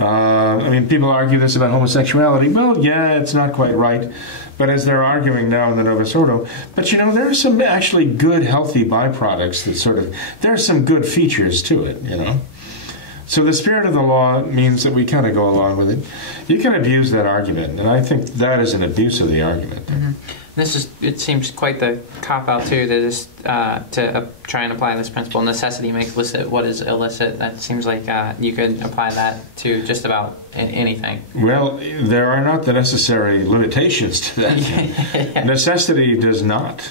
I mean, people argue this about homosexuality. Well, yeah, it's not quite right. But as they're arguing now in the Novus Ordo, but you know, there are some actually good, healthy byproducts that there are some good features to it, you know. So the spirit of the law means that we kind of go along with it. You can abuse that argument, and I think that is an abuse of the argument. Mm-hmm. It seems quite the cop-out, too, to try and apply this principle. Necessity makes licit what is illicit. That seems like you could apply that to just about anything. Well, there are not the necessary limitations to that. Yeah. Necessity does not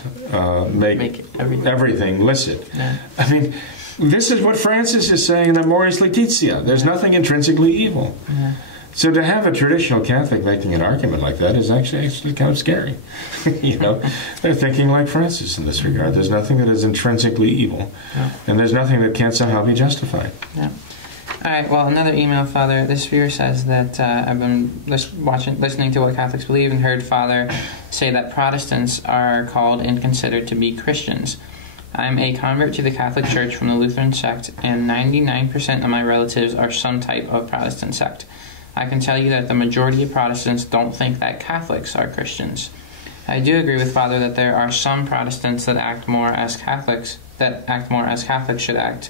make everything licit. Yeah. I mean, this is what Francis is saying in Amoris Laetitia. There's nothing intrinsically evil. Yeah. So to have a traditional Catholic making an argument like that is actually kind of scary. You know, they're thinking like Francis in this regard. There's nothing that is intrinsically evil, and there's nothing that can't somehow be justified. Yeah. All right. Well, another email, Father. This viewer says that I've been listening to what Catholics believe and heard Father say that Protestants are called and considered to be Christians. I'm a convert to the Catholic Church from the Lutheran sect, and 99% of my relatives are some type of Protestant sect. I can tell you that the majority of Protestants don't think that Catholics are Christians. I do agree with Father that there are some Protestants that act more as Catholics should act.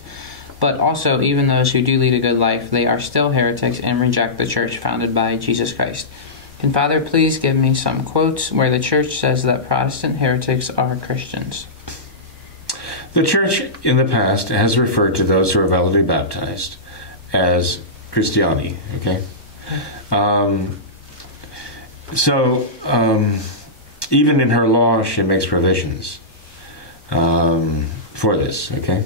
But also, even those who do lead a good life, they are still heretics and reject the church founded by Jesus Christ. Can Father please give me some quotes where the church says that Protestant heretics are Christians? The church in the past has referred to those who are validly baptized as Christiani, okay? Even in her law, she makes provisions for this, okay?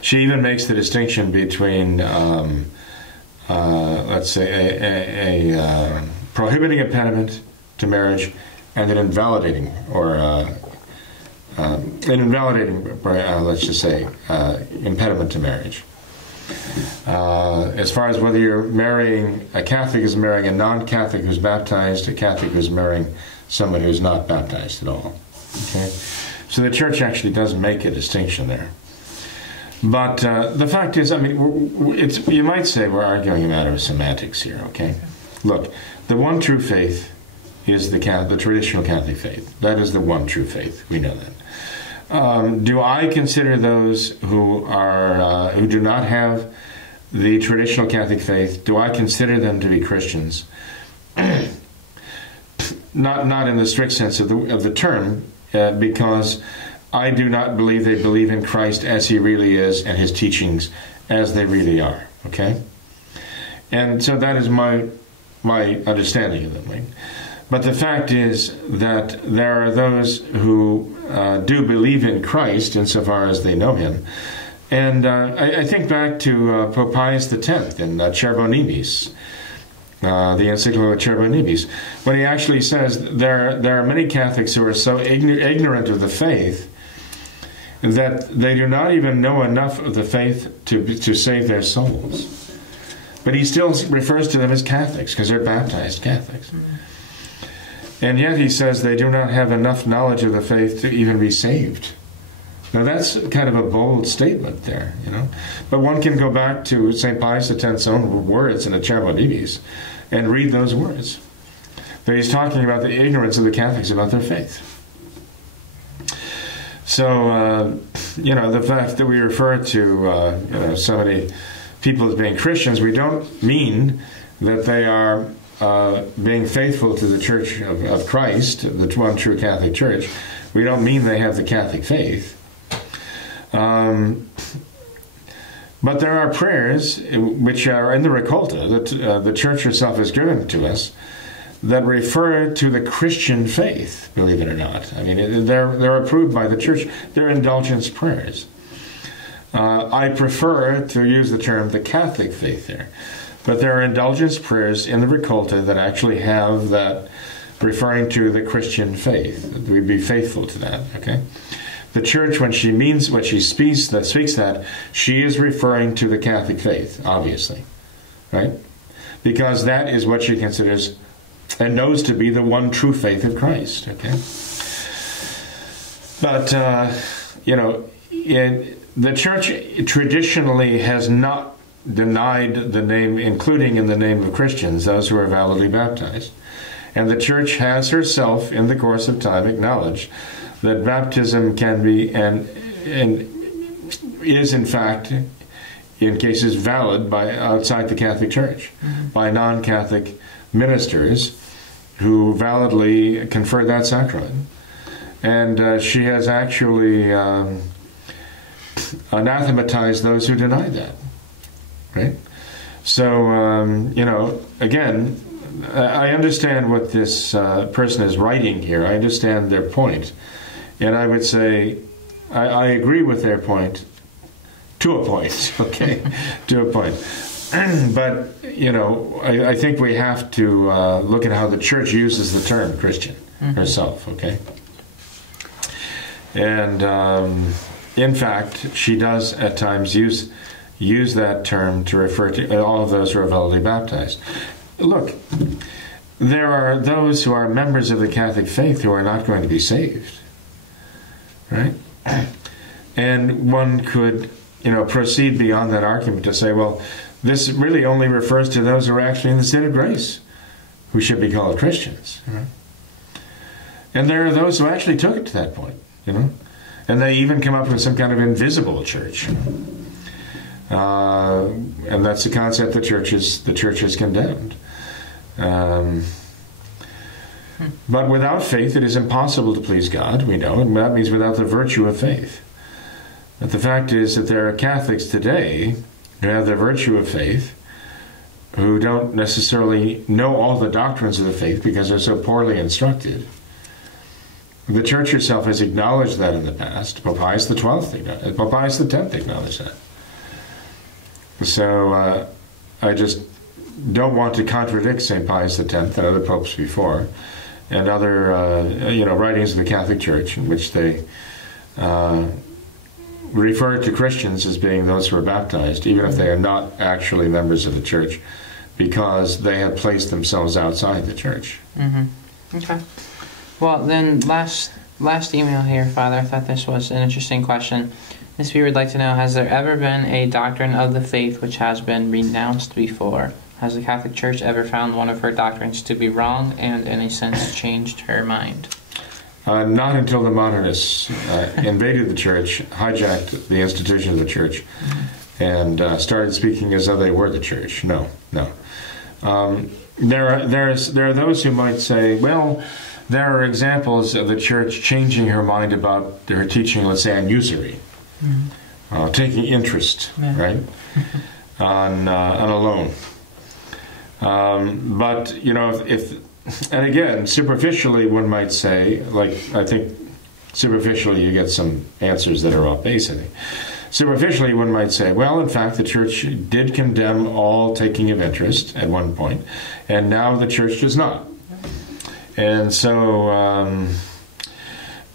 She even makes the distinction between, let's say, a prohibiting impediment to marriage and an invalidating, let's just say, impediment to marriage. As far as whether you're marrying a Catholic who's marrying a non-Catholic who's baptized, a Catholic who's marrying someone who's not baptized at all. Okay, so the Church actually does make a distinction there. But the fact is, I mean, you might say we're arguing a matter of semantics here. Okay, look, the one true faith is the traditional Catholic faith. That is the one true faith. We know that. Do I consider those who do not have the traditional Catholic faith? Do I consider them to be Christians? Not in the strict sense of the term, because I do not believe they believe in Christ as He really is and His teachings as they really are. Okay, and so that is my understanding of them. Right? But the fact is that there are those who do believe in Christ insofar as they know Him. And I think back to Pope Pius X in Cerbo Nibis, the encyclical Cerbo Nibis, when he actually says there are many Catholics who are so ignorant of the faith that they do not even know enough of the faith to save their souls. But he still refers to them as Catholics because they're baptized Catholics. And yet he says they do not have enough knowledge of the faith to even be saved Now that's kind of a bold statement there, you know. But one can go back to St. Pius X's own words in the Chapel Divis and read those words. That he's talking about the ignorance of the Catholics about their faith. So, you know, the fact that we refer to, you know, so many people as being Christians, we don't mean that they are being faithful to the Church of Christ, the one true Catholic Church. We don't mean they have the Catholic faith. But there are prayers which are in the Recolta that the Church herself has given to us that refer to the Christian faith, believe it or not. I mean, they're approved by the Church. They're indulgence prayers. I prefer to use the term the Catholic faith there. But there are indulgence prayers in the Recolta that actually have that referring to the Christian faith. We'd be faithful to that, okay? The Church, when she means what she speaks that, she is referring to the Catholic faith, obviously, right? Because that is what she considers and knows to be the one true faith of Christ, okay? But, you know, the Church traditionally has not denied the name, including in the name of Christians, those who are validly baptized. And the Church has herself, in the course of time, acknowledged that baptism can be and is, in fact, in cases valid by outside the Catholic Church, by non-Catholic ministers who validly confer that sacrament. And she has actually anathematized those who deny that, right? So, you know, again, I understand what this person is writing here. I understand their point. And I would say I agree with their point to a point, okay? To a point. But, you know, I think we have to look at how the Church uses the term Christian herself, okay? And, in fact, she does at times use that term to refer to all of those who are validly baptized. Look, there are those who are members of the Catholic faith who are not going to be saved, right? And one could, you know, proceed beyond that argument to say, well, this really only refers to those who are actually in the state of grace, who should be called Christians, right? And there are those who actually took it to that point, you know, and they even come up with some kind of invisible church, and that's the concept the church has condemned. But without faith, it is impossible to please God, we know, and that means without the virtue of faith. But the fact is that there are Catholics today who have the virtue of faith, who don't necessarily know all the doctrines of the faith because they're so poorly instructed. The Church herself has acknowledged that in the past. Pope Pius XII acknowledged that. So I just don't want to contradict St. Pius X and other popes before, and other you know, writings of the Catholic Church in which they refer to Christians as being those who are baptized, even if they are not actually members of the Church, because they have placed themselves outside the Church. Okay. Well, then last email here, Father, I thought this was an interesting question. This viewer would like to know, has there ever been a doctrine of the faith which has been renounced before? Has the Catholic Church ever found one of her doctrines to be wrong and, in a sense, changed her mind? Not until the modernists invaded the Church, hijacked the institution of the Church, and started speaking as though they were the Church. No. There are those who might say, well, there are examples of the Church changing her mind about her teaching, let's say, on usury, taking interest, right, on a loan. But, you know, and again, superficially one might say, like, I think superficially you get some answers that are off base, I think. Superficially one might say, well, in fact, the Church did condemn all taking of interest at one point, and now the Church does not. And so,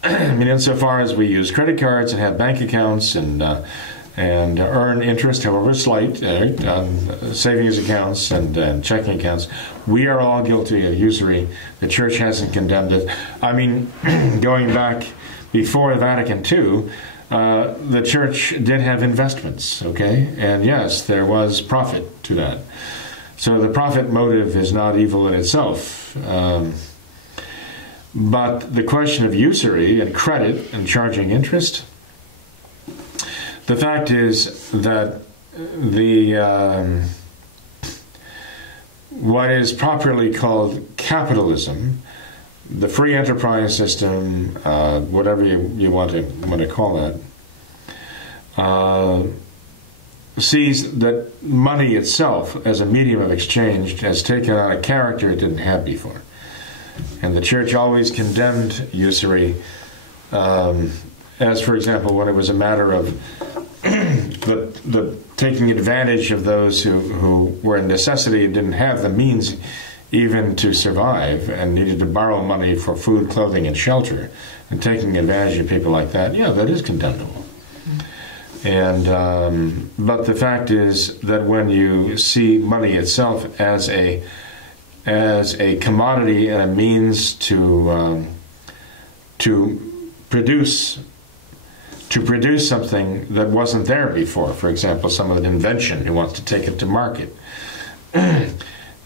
I mean, insofar as we use credit cards and have bank accounts and earn interest, however slight, on savings accounts and checking accounts, we are all guilty of usury. The Church hasn't condemned it. I mean, going back before Vatican II, the church did have investments, okay? And yes, there was profit to that. So the profit motive is not evil in itself. But the question of usury and credit and charging interest, the fact is that what is popularly called capitalism, the free enterprise system, whatever you want to call that, sees that money itself as a medium of exchange has taken on a character it didn't have before. And the church always condemned usury, as for example, when it was a matter of the taking advantage of those who were in necessity and didn't have the means even to survive and needed to borrow money for food, clothing, and shelter, and taking advantage of people like that, yeah, that is condemnable. And but the fact is that when you see money itself as a commodity and a means to produce something that wasn't there before, for example, some an invention who wants to take it to market,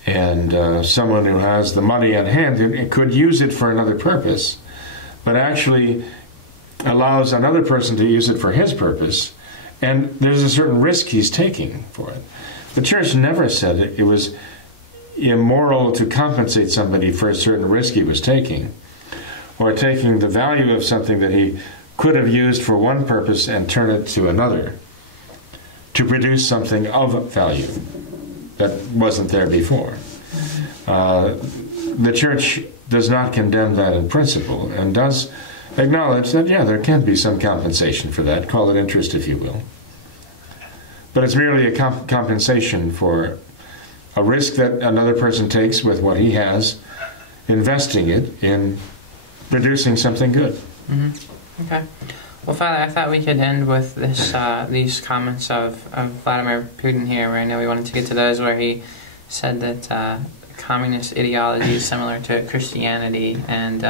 and someone who has the money at hand it could use it for another purpose, but actually allows another person to use it for his purpose, and there's a certain risk he's taking for it. The church never said it was immoral to compensate somebody for a certain risk he was taking, or taking the value of something that he could have used for one purpose and turn it to another to produce something of value that wasn't there before. The church does not condemn that in principle and does acknowledge that, yeah, there can be some compensation for that, call it interest if you will. But it's merely a compensation for a risk that another person takes with what he has, investing it in producing something good. Mm-hmm. Okay. Well, Father, I thought we could end with this these comments of Vladimir Putin here, where I know we wanted to get to those, where he said that communist ideology is similar to Christianity, and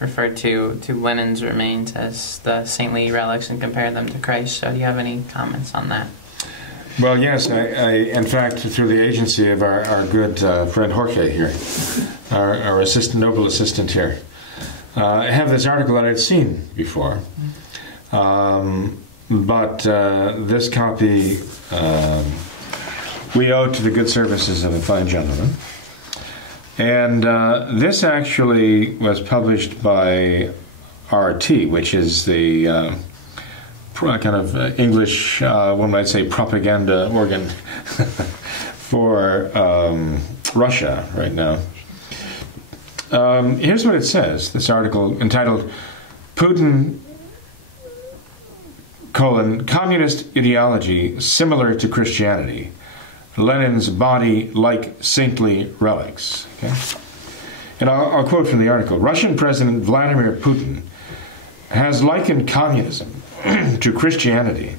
referred to Lenin's remains as the saintly relics and compared them to Christ. So do you have any comments on that? Well, yes. I in fact, through the agency of our good friend Jorge here, our noble assistant here, I have this article that I'd seen before. But this copy we owe to the good services of a fine gentleman. And this actually was published by RT, which is the kind of English, one might say, propaganda organ for Russia right now. Here's what it says, this article entitled, Putin, Communist Ideology Similar to Christianity. Lenin's Body Like Saintly Relics. Okay? And I'll quote from the article. Russian President Vladimir Putin has likened communism to Christianity,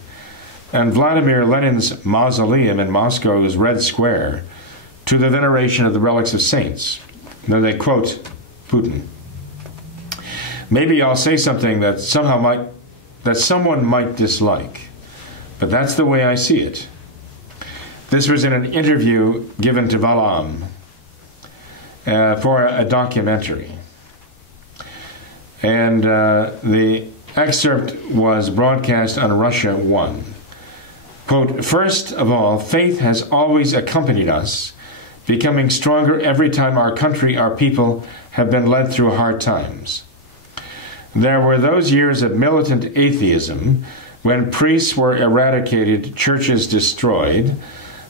and Vladimir Lenin's mausoleum in Moscow's Red Square to the veneration of the relics of saints. And then they quote Putin. Maybe I'll say something that someone might dislike, but that's the way I see it. This was in an interview given to Valam for a documentary. And the excerpt was broadcast on Russia 1. Quote, first of all, faith has always accompanied us, becoming stronger every time our country, our people, have been led through hard times. There were those years of militant atheism when priests were eradicated, churches destroyed,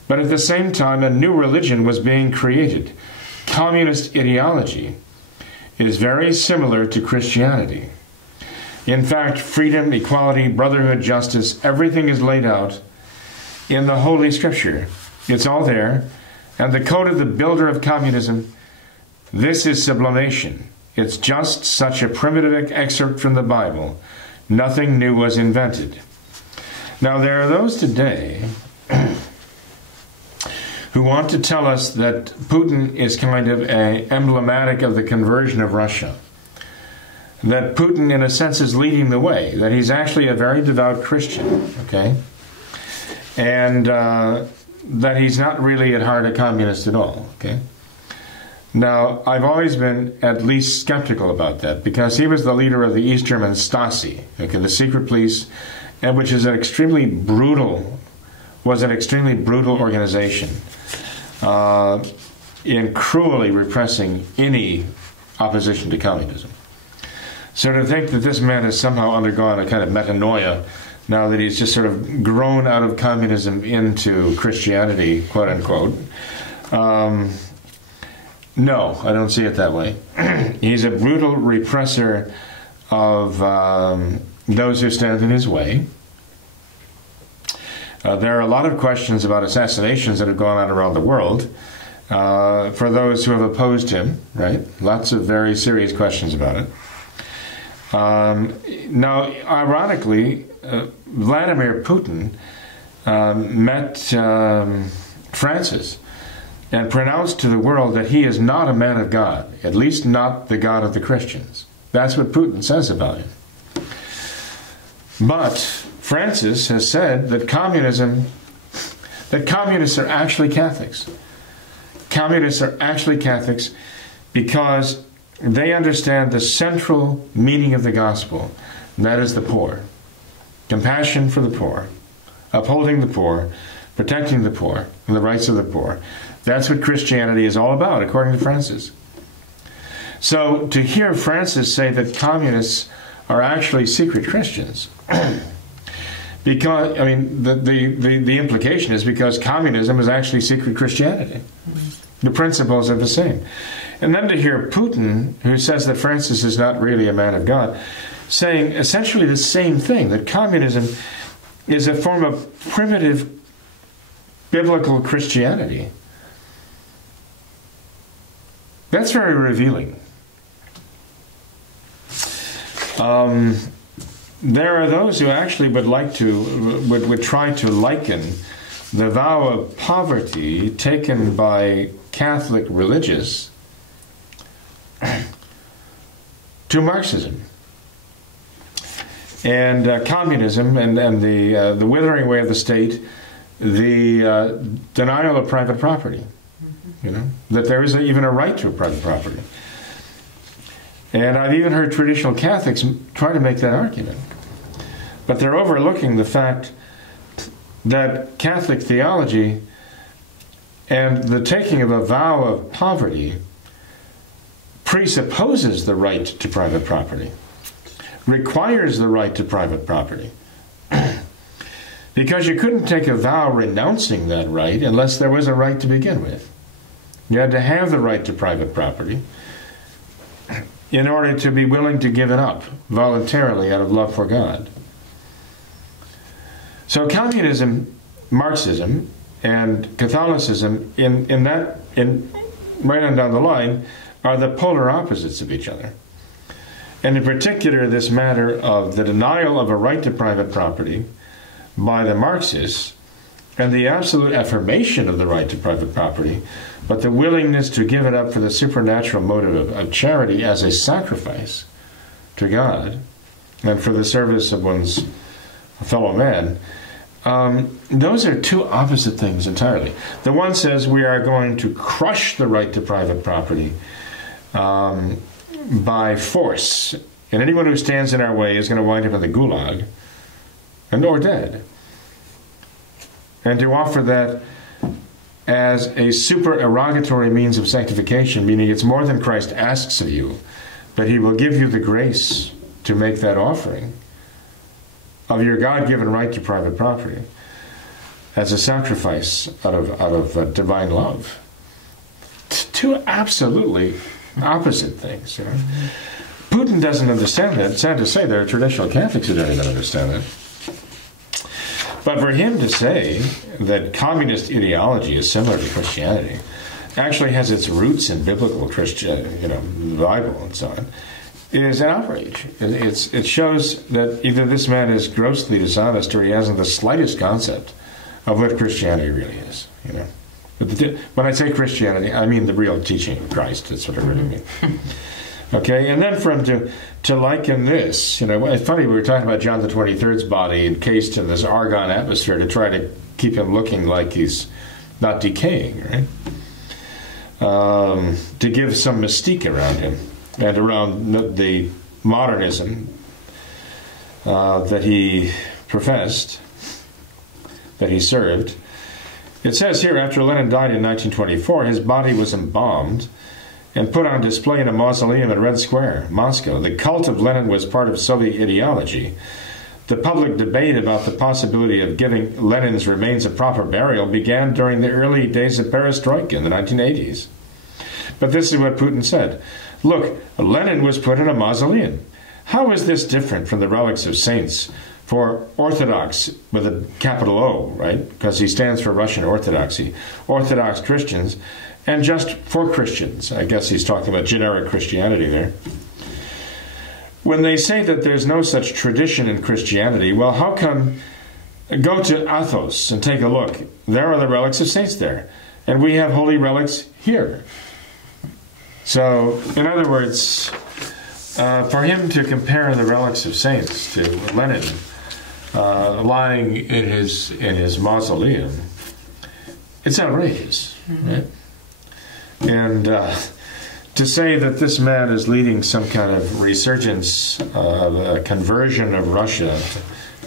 but at the same time a new religion was being created. Communist ideology is very similar to Christianity. In fact, freedom, equality, brotherhood, justice, everything is laid out in the Holy Scripture. It's all there. And the code of the builder of communism, this is sublimation. It's just such a primitive excerpt from the Bible. Nothing new was invented. Now, there are those today who want to tell us that Putin is kind of emblematic of the conversion of Russia. that Putin, in a sense, is leading the way, that he's actually a very devout Christian, okay? And that he's not really at heart a communist at all, okay? Now, I've always been at least skeptical about that, because he was the leader of the East German Stasi, okay, the secret police, and which is an extremely brutal organization in cruelly repressing any opposition to communism. So to think that this man has somehow undergone a kind of metanoia now that he's just sort of grown out of communism into Christianity, quote unquote, no, I don't see it that way. He's a brutal repressor of those who stand in his way. There are a lot of questions about assassinations that have gone on around the world for those who have opposed him, right? Lots of very serious questions about it. Now, ironically, Vladimir Putin met Francis and pronounced to the world that he is not a man of God, at least not the God of the Christians. That's what Putin says about him. But Francis has said that communists are actually Catholics. Communists are actually Catholics because they understand the central meaning of the gospel, and that is the poor. Compassion for the poor, upholding the poor, protecting the poor, and the rights of the poor. That's what Christianity is all about, according to Francis. So to hear Francis say that communists are actually secret Christians, because, I mean, the implication is because communism is actually secret Christianity. The principles are the same. And then to hear Putin, who says that Francis is not really a man of God, saying essentially the same thing, that communism is a form of primitive biblical Christianity. That's very revealing. There are those who actually would try to liken the vow of poverty taken by Catholic religious to Marxism and communism and the withering away of the state, the denial of private property. You know, that there is even a right to private property. And I've even heard traditional Catholics try to make that argument. But they're overlooking the fact that Catholic theology and the taking of a vow of poverty presupposes the right to private property, requires the right to private property. Because you couldn't take a vow renouncing that right unless there was a right to begin with. You had to have the right to private property in order to be willing to give it up voluntarily out of love for God. So communism, Marxism, and Catholicism, right on down the line, are the polar opposites of each other. And in particular, this matter of the denial of a right to private property by the Marxists and the absolute affirmation of the right to private property, but the willingness to give it up for the supernatural motive of charity as a sacrifice to God and for the service of one's fellow man, those are two opposite things entirely. The one says we are going to crush the right to private property by force, and anyone who stands in our way is going to wind up in the gulag or dead. And to offer that as a supererogatory means of sanctification, meaning it's more than Christ asks of you, but he will give you the grace to make that offering of your God-given right to private property as a sacrifice out of divine love. Two absolutely opposite things. You know? Putin doesn't understand that. It's sad to say there are traditional Catholics who don't even understand that. But for him to say that communist ideology is similar to Christianity, actually has its roots in biblical Christian, the Bible and so on, is an outrage. It shows that either this man is grossly dishonest or he hasn't the slightest concept of what Christianity really is. But when I say Christianity, I mean the real teaching of Christ. That's what I really mean. Okay, and then for him to liken this, it's funny, we were talking about John the 23rd's body encased in this argon atmosphere to try to keep him looking like he's not decaying, right? To give some mystique around him and around the modernism that he professed, that he served. It says here, after Lenin died in 1924, his body was embalmed and put on display in a mausoleum in Red Square, Moscow. The cult of Lenin was part of Soviet ideology. The public debate about the possibility of giving Lenin's remains a proper burial began during the early days of perestroika in the 1980s. But this is what Putin said. Look, Lenin was put in a mausoleum. How is this different from the relics of saints for Orthodox, with a capital O, right? Because he stands for Russian Orthodoxy, Orthodox Christians, and just for Christians. I guess he's talking about generic Christianity there. When they say that there's no such tradition in Christianity, well, how come? Go to Athos and take a look. There are the relics of saints there. And we have holy relics here. So, in other words, for him to compare the relics of saints to Lenin lying in his mausoleum, it's outrageous, right? And to say that this man is leading some kind of resurgence, a conversion of Russia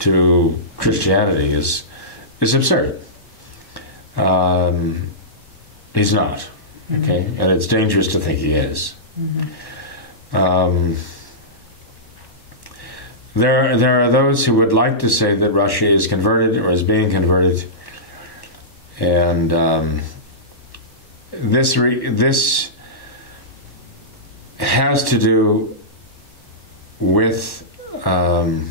to Christianity is absurd. He's not, okay? And it's dangerous to think he is. There are those who would like to say that Russia is converted or is being converted, and this has to do with the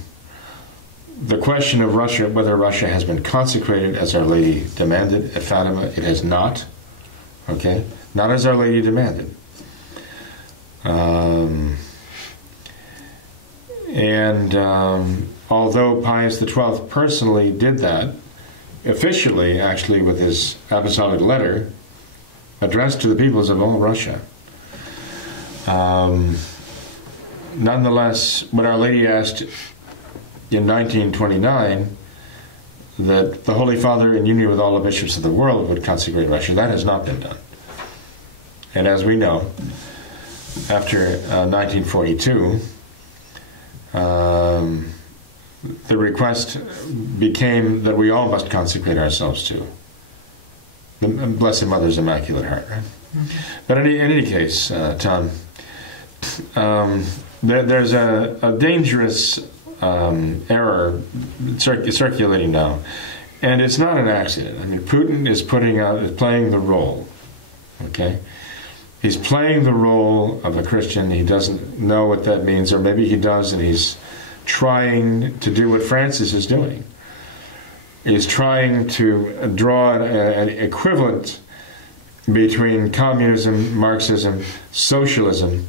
question of Russia, whether Russia has been consecrated as Our Lady demanded at Fatima. It has not, okay? Not as Our Lady demanded. Although Pius XII personally did that, officially, actually, with his apostolic letter addressed to the peoples of all Russia, nonetheless, when Our Lady asked in 1929 that the Holy Father, in union with all the bishops of the world, would consecrate Russia, that has not been done. And as we know, after 1942, the request became that we all must consecrate ourselves to the Blessed Mother's Immaculate Heart. Right? But in any case, Tom, there's a dangerous error circulating now, and it's not an accident. I mean, Putin is playing the role. Okay, he's playing the role of a Christian. He doesn't know what that means, or maybe he does, and he's trying to do what Francis is doing. He's trying to draw an equivalent between communism, Marxism, socialism,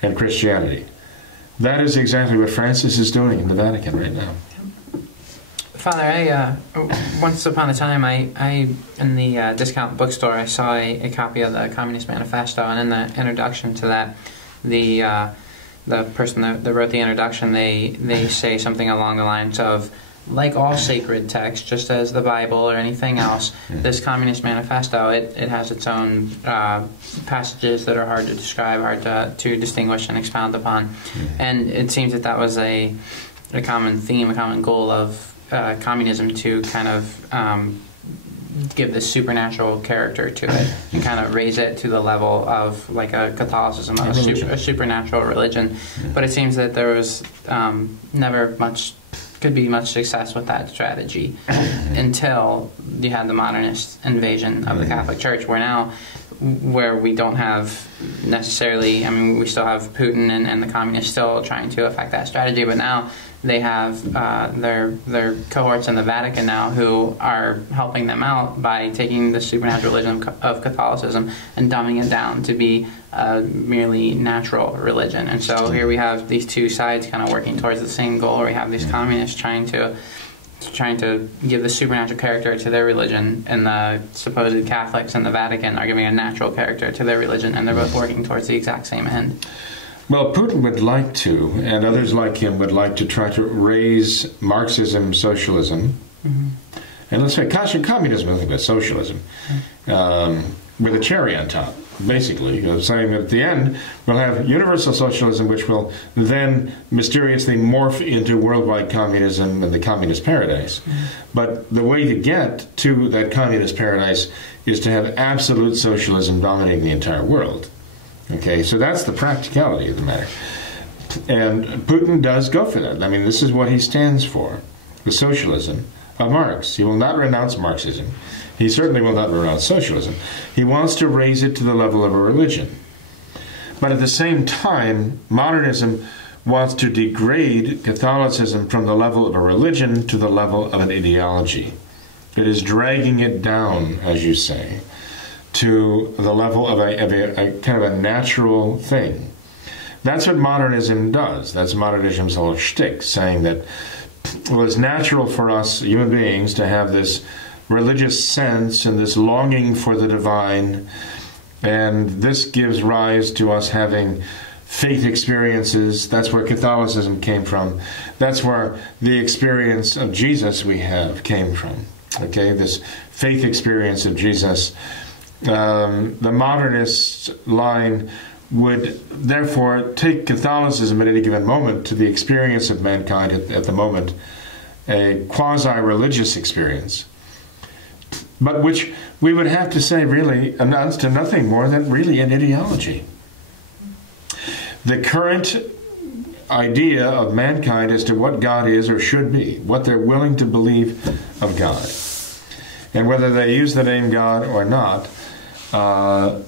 and Christianity. That is exactly what Francis is doing in the Vatican right now. Father, once upon a time, I in the discount bookstore, I saw a copy of the Communist Manifesto, and in the introduction to that, the person that wrote the introduction, they say something along the lines of, like all sacred texts, just as the Bible or anything else, this Communist Manifesto, it has its own passages that are hard to describe, hard to distinguish and expound upon. And it seems that was a common theme, a common goal of communism, to kind of give this supernatural character to it and kind of raise it to the level of like a Catholicism, a supernatural religion. But it seems that there was never could be much success with that strategy until you had the modernist invasion of the Catholic Church, where we don't have necessarily, I mean, we still have Putin and the communists still trying to affect that strategy, but now they have their cohorts in the Vatican now who are helping them out by taking the supernatural religion of Catholicism and dumbing it down to be a merely natural religion. And so here we have these two sides kind of working towards the same goal. We have these communists trying to give the supernatural character to their religion, and the supposed Catholics in the Vatican are giving a natural character to their religion, and they're both working towards the exact same end. Well, Putin would like to, and others like him would like to try to raise Marxism, socialism, and let's say communism, nothing but socialism, with a cherry on top, basically, saying that at the end we'll have universal socialism, which will then mysteriously morph into worldwide communism and the communist paradise. But the way to get to that communist paradise is to have absolute socialism dominating the entire world. Okay, so that's the practicality of the matter. And Putin does go for that. I mean, this is what he stands for, the socialism of Marx. He will not renounce Marxism. He certainly will not renounce socialism. He wants to raise it to the level of a religion. But at the same time, modernism wants to degrade Catholicism from the level of a religion to the level of an ideology. It is dragging it down, as you say, to the level of a kind of a natural thing. That's what modernism does. That's modernism's whole shtick, saying that, well, it's natural for us human beings to have this religious sense and this longing for the divine, and this gives rise to us having faith experiences. That's where Catholicism came from. That's where the experience of Jesus we have came from. Okay, this faith experience of Jesus. The modernist line would therefore take Catholicism at any given moment to the experience of mankind at the moment, a quasi-religious experience, but which we would have to say really amounts to nothing more than really an ideology. The current idea of mankind as to what God is or should be, what they're willing to believe of God, and whether they use the name God or not,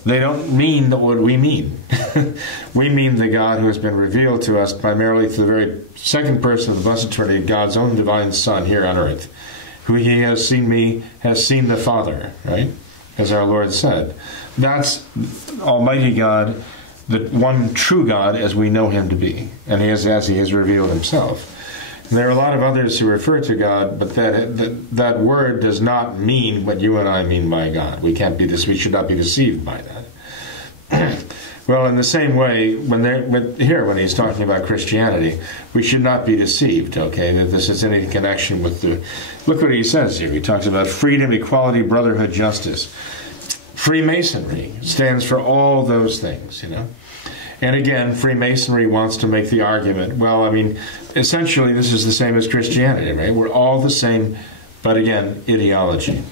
they don't mean what we mean. We mean the God who has been revealed to us primarily through the very second person of the Blessed Trinity, God's own divine Son here on earth. Who he has seen me, has seen the Father, right? As our Lord said. That's Almighty God, the one true God as we know him to be, and as he has revealed himself. And there are a lot of others who refer to God, but that word does not mean what you and I mean by God. We should not be deceived by that. Well, in the same way, when he's talking about Christianity, we should not be deceived, okay, that this is any connection with the... Look what he says here. He talks about freedom, equality, brotherhood, justice. Freemasonry stands for all those things, you know. And again, Freemasonry wants to make the argument, well, I mean, essentially this is the same as Christianity, right? We're all the same, but again, ideology.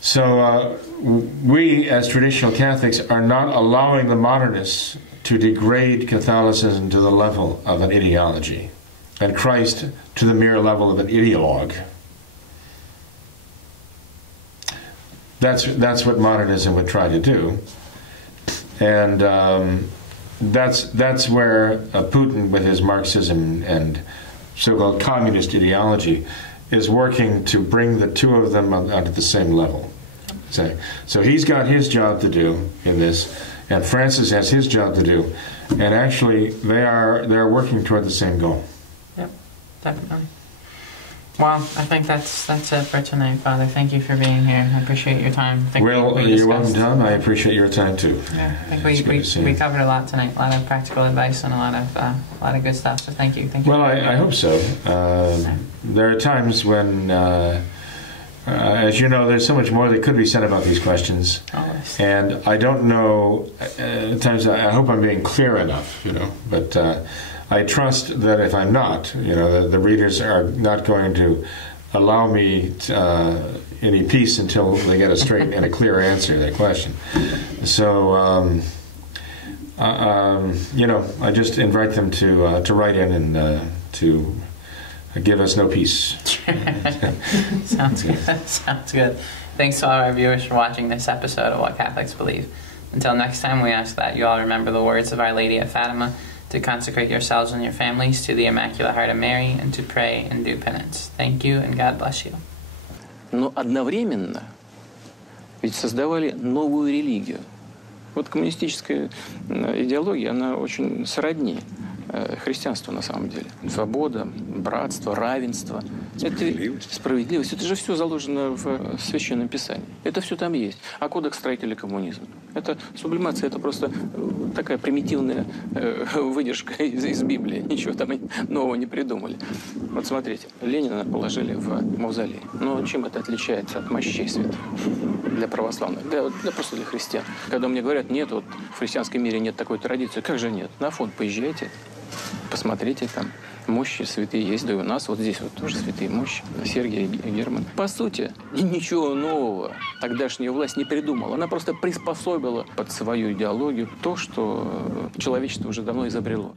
So we, as traditional Catholics, are not allowing the modernists to degrade Catholicism to the level of an ideology, and Christ to the mere level of an ideologue. That's what modernism would try to do, and that's where Putin, with his Marxism and so-called communist ideology, is working to bring the two of them onto the same level. So he's got his job to do in this, and Francis has his job to do, and actually they're working toward the same goal. Yep, definitely. Well, I think that's it for tonight, Father. Thank you for being here. I appreciate your time. Well, you're welcome, Tom. I appreciate your time too. Yeah, I think we covered a lot tonight. A lot of practical advice and a lot of good stuff. So thank you. Thank you. Well, I hope so. There are times when, as you know, there's so much more that could be said about these questions. Always. And I don't know. At times, I hope I'm being clear enough. You know, but. I trust that if I'm not, the readers are not going to allow me any peace until they get a straight and a clear answer to that question. So, I just invite them to write in and to give us no peace. Sounds good. Sounds good. Thanks to all our viewers for watching this episode of What Catholics Believe. Until next time, we ask that you all remember the words of Our Lady of Fatima, to consecrate yourselves and your families to the Immaculate Heart of Mary, and to pray and do penance. Thank you, and God bless you. Но одновременно ведь создавали новую религию. Вот коммунистическая идеология, она очень сродни христианству на самом деле. Свобода, братство, равенство. Справедливость. Это же все заложено в Священном Писании. Это все там есть. А кодекс строителя коммунизма. Это сублимация, это просто такая примитивная выдержка из Библии. Ничего там нового не придумали. Вот смотрите, Ленина положили в мавзолей. Но чем это отличается от мощей святых для православных, просто для христиан? Когда мне говорят, нет, вот в христианском мире нет такой традиции. Как же нет? На фонд поезжайте, посмотрите, там мощи святые есть. Да и у нас вот здесь вот тоже святые мощи. Сергий и Герман. По сути, ничего нового тогдашняя власть не придумала. Она просто приспособила под свою идеологию то, что человечество уже давно изобрело.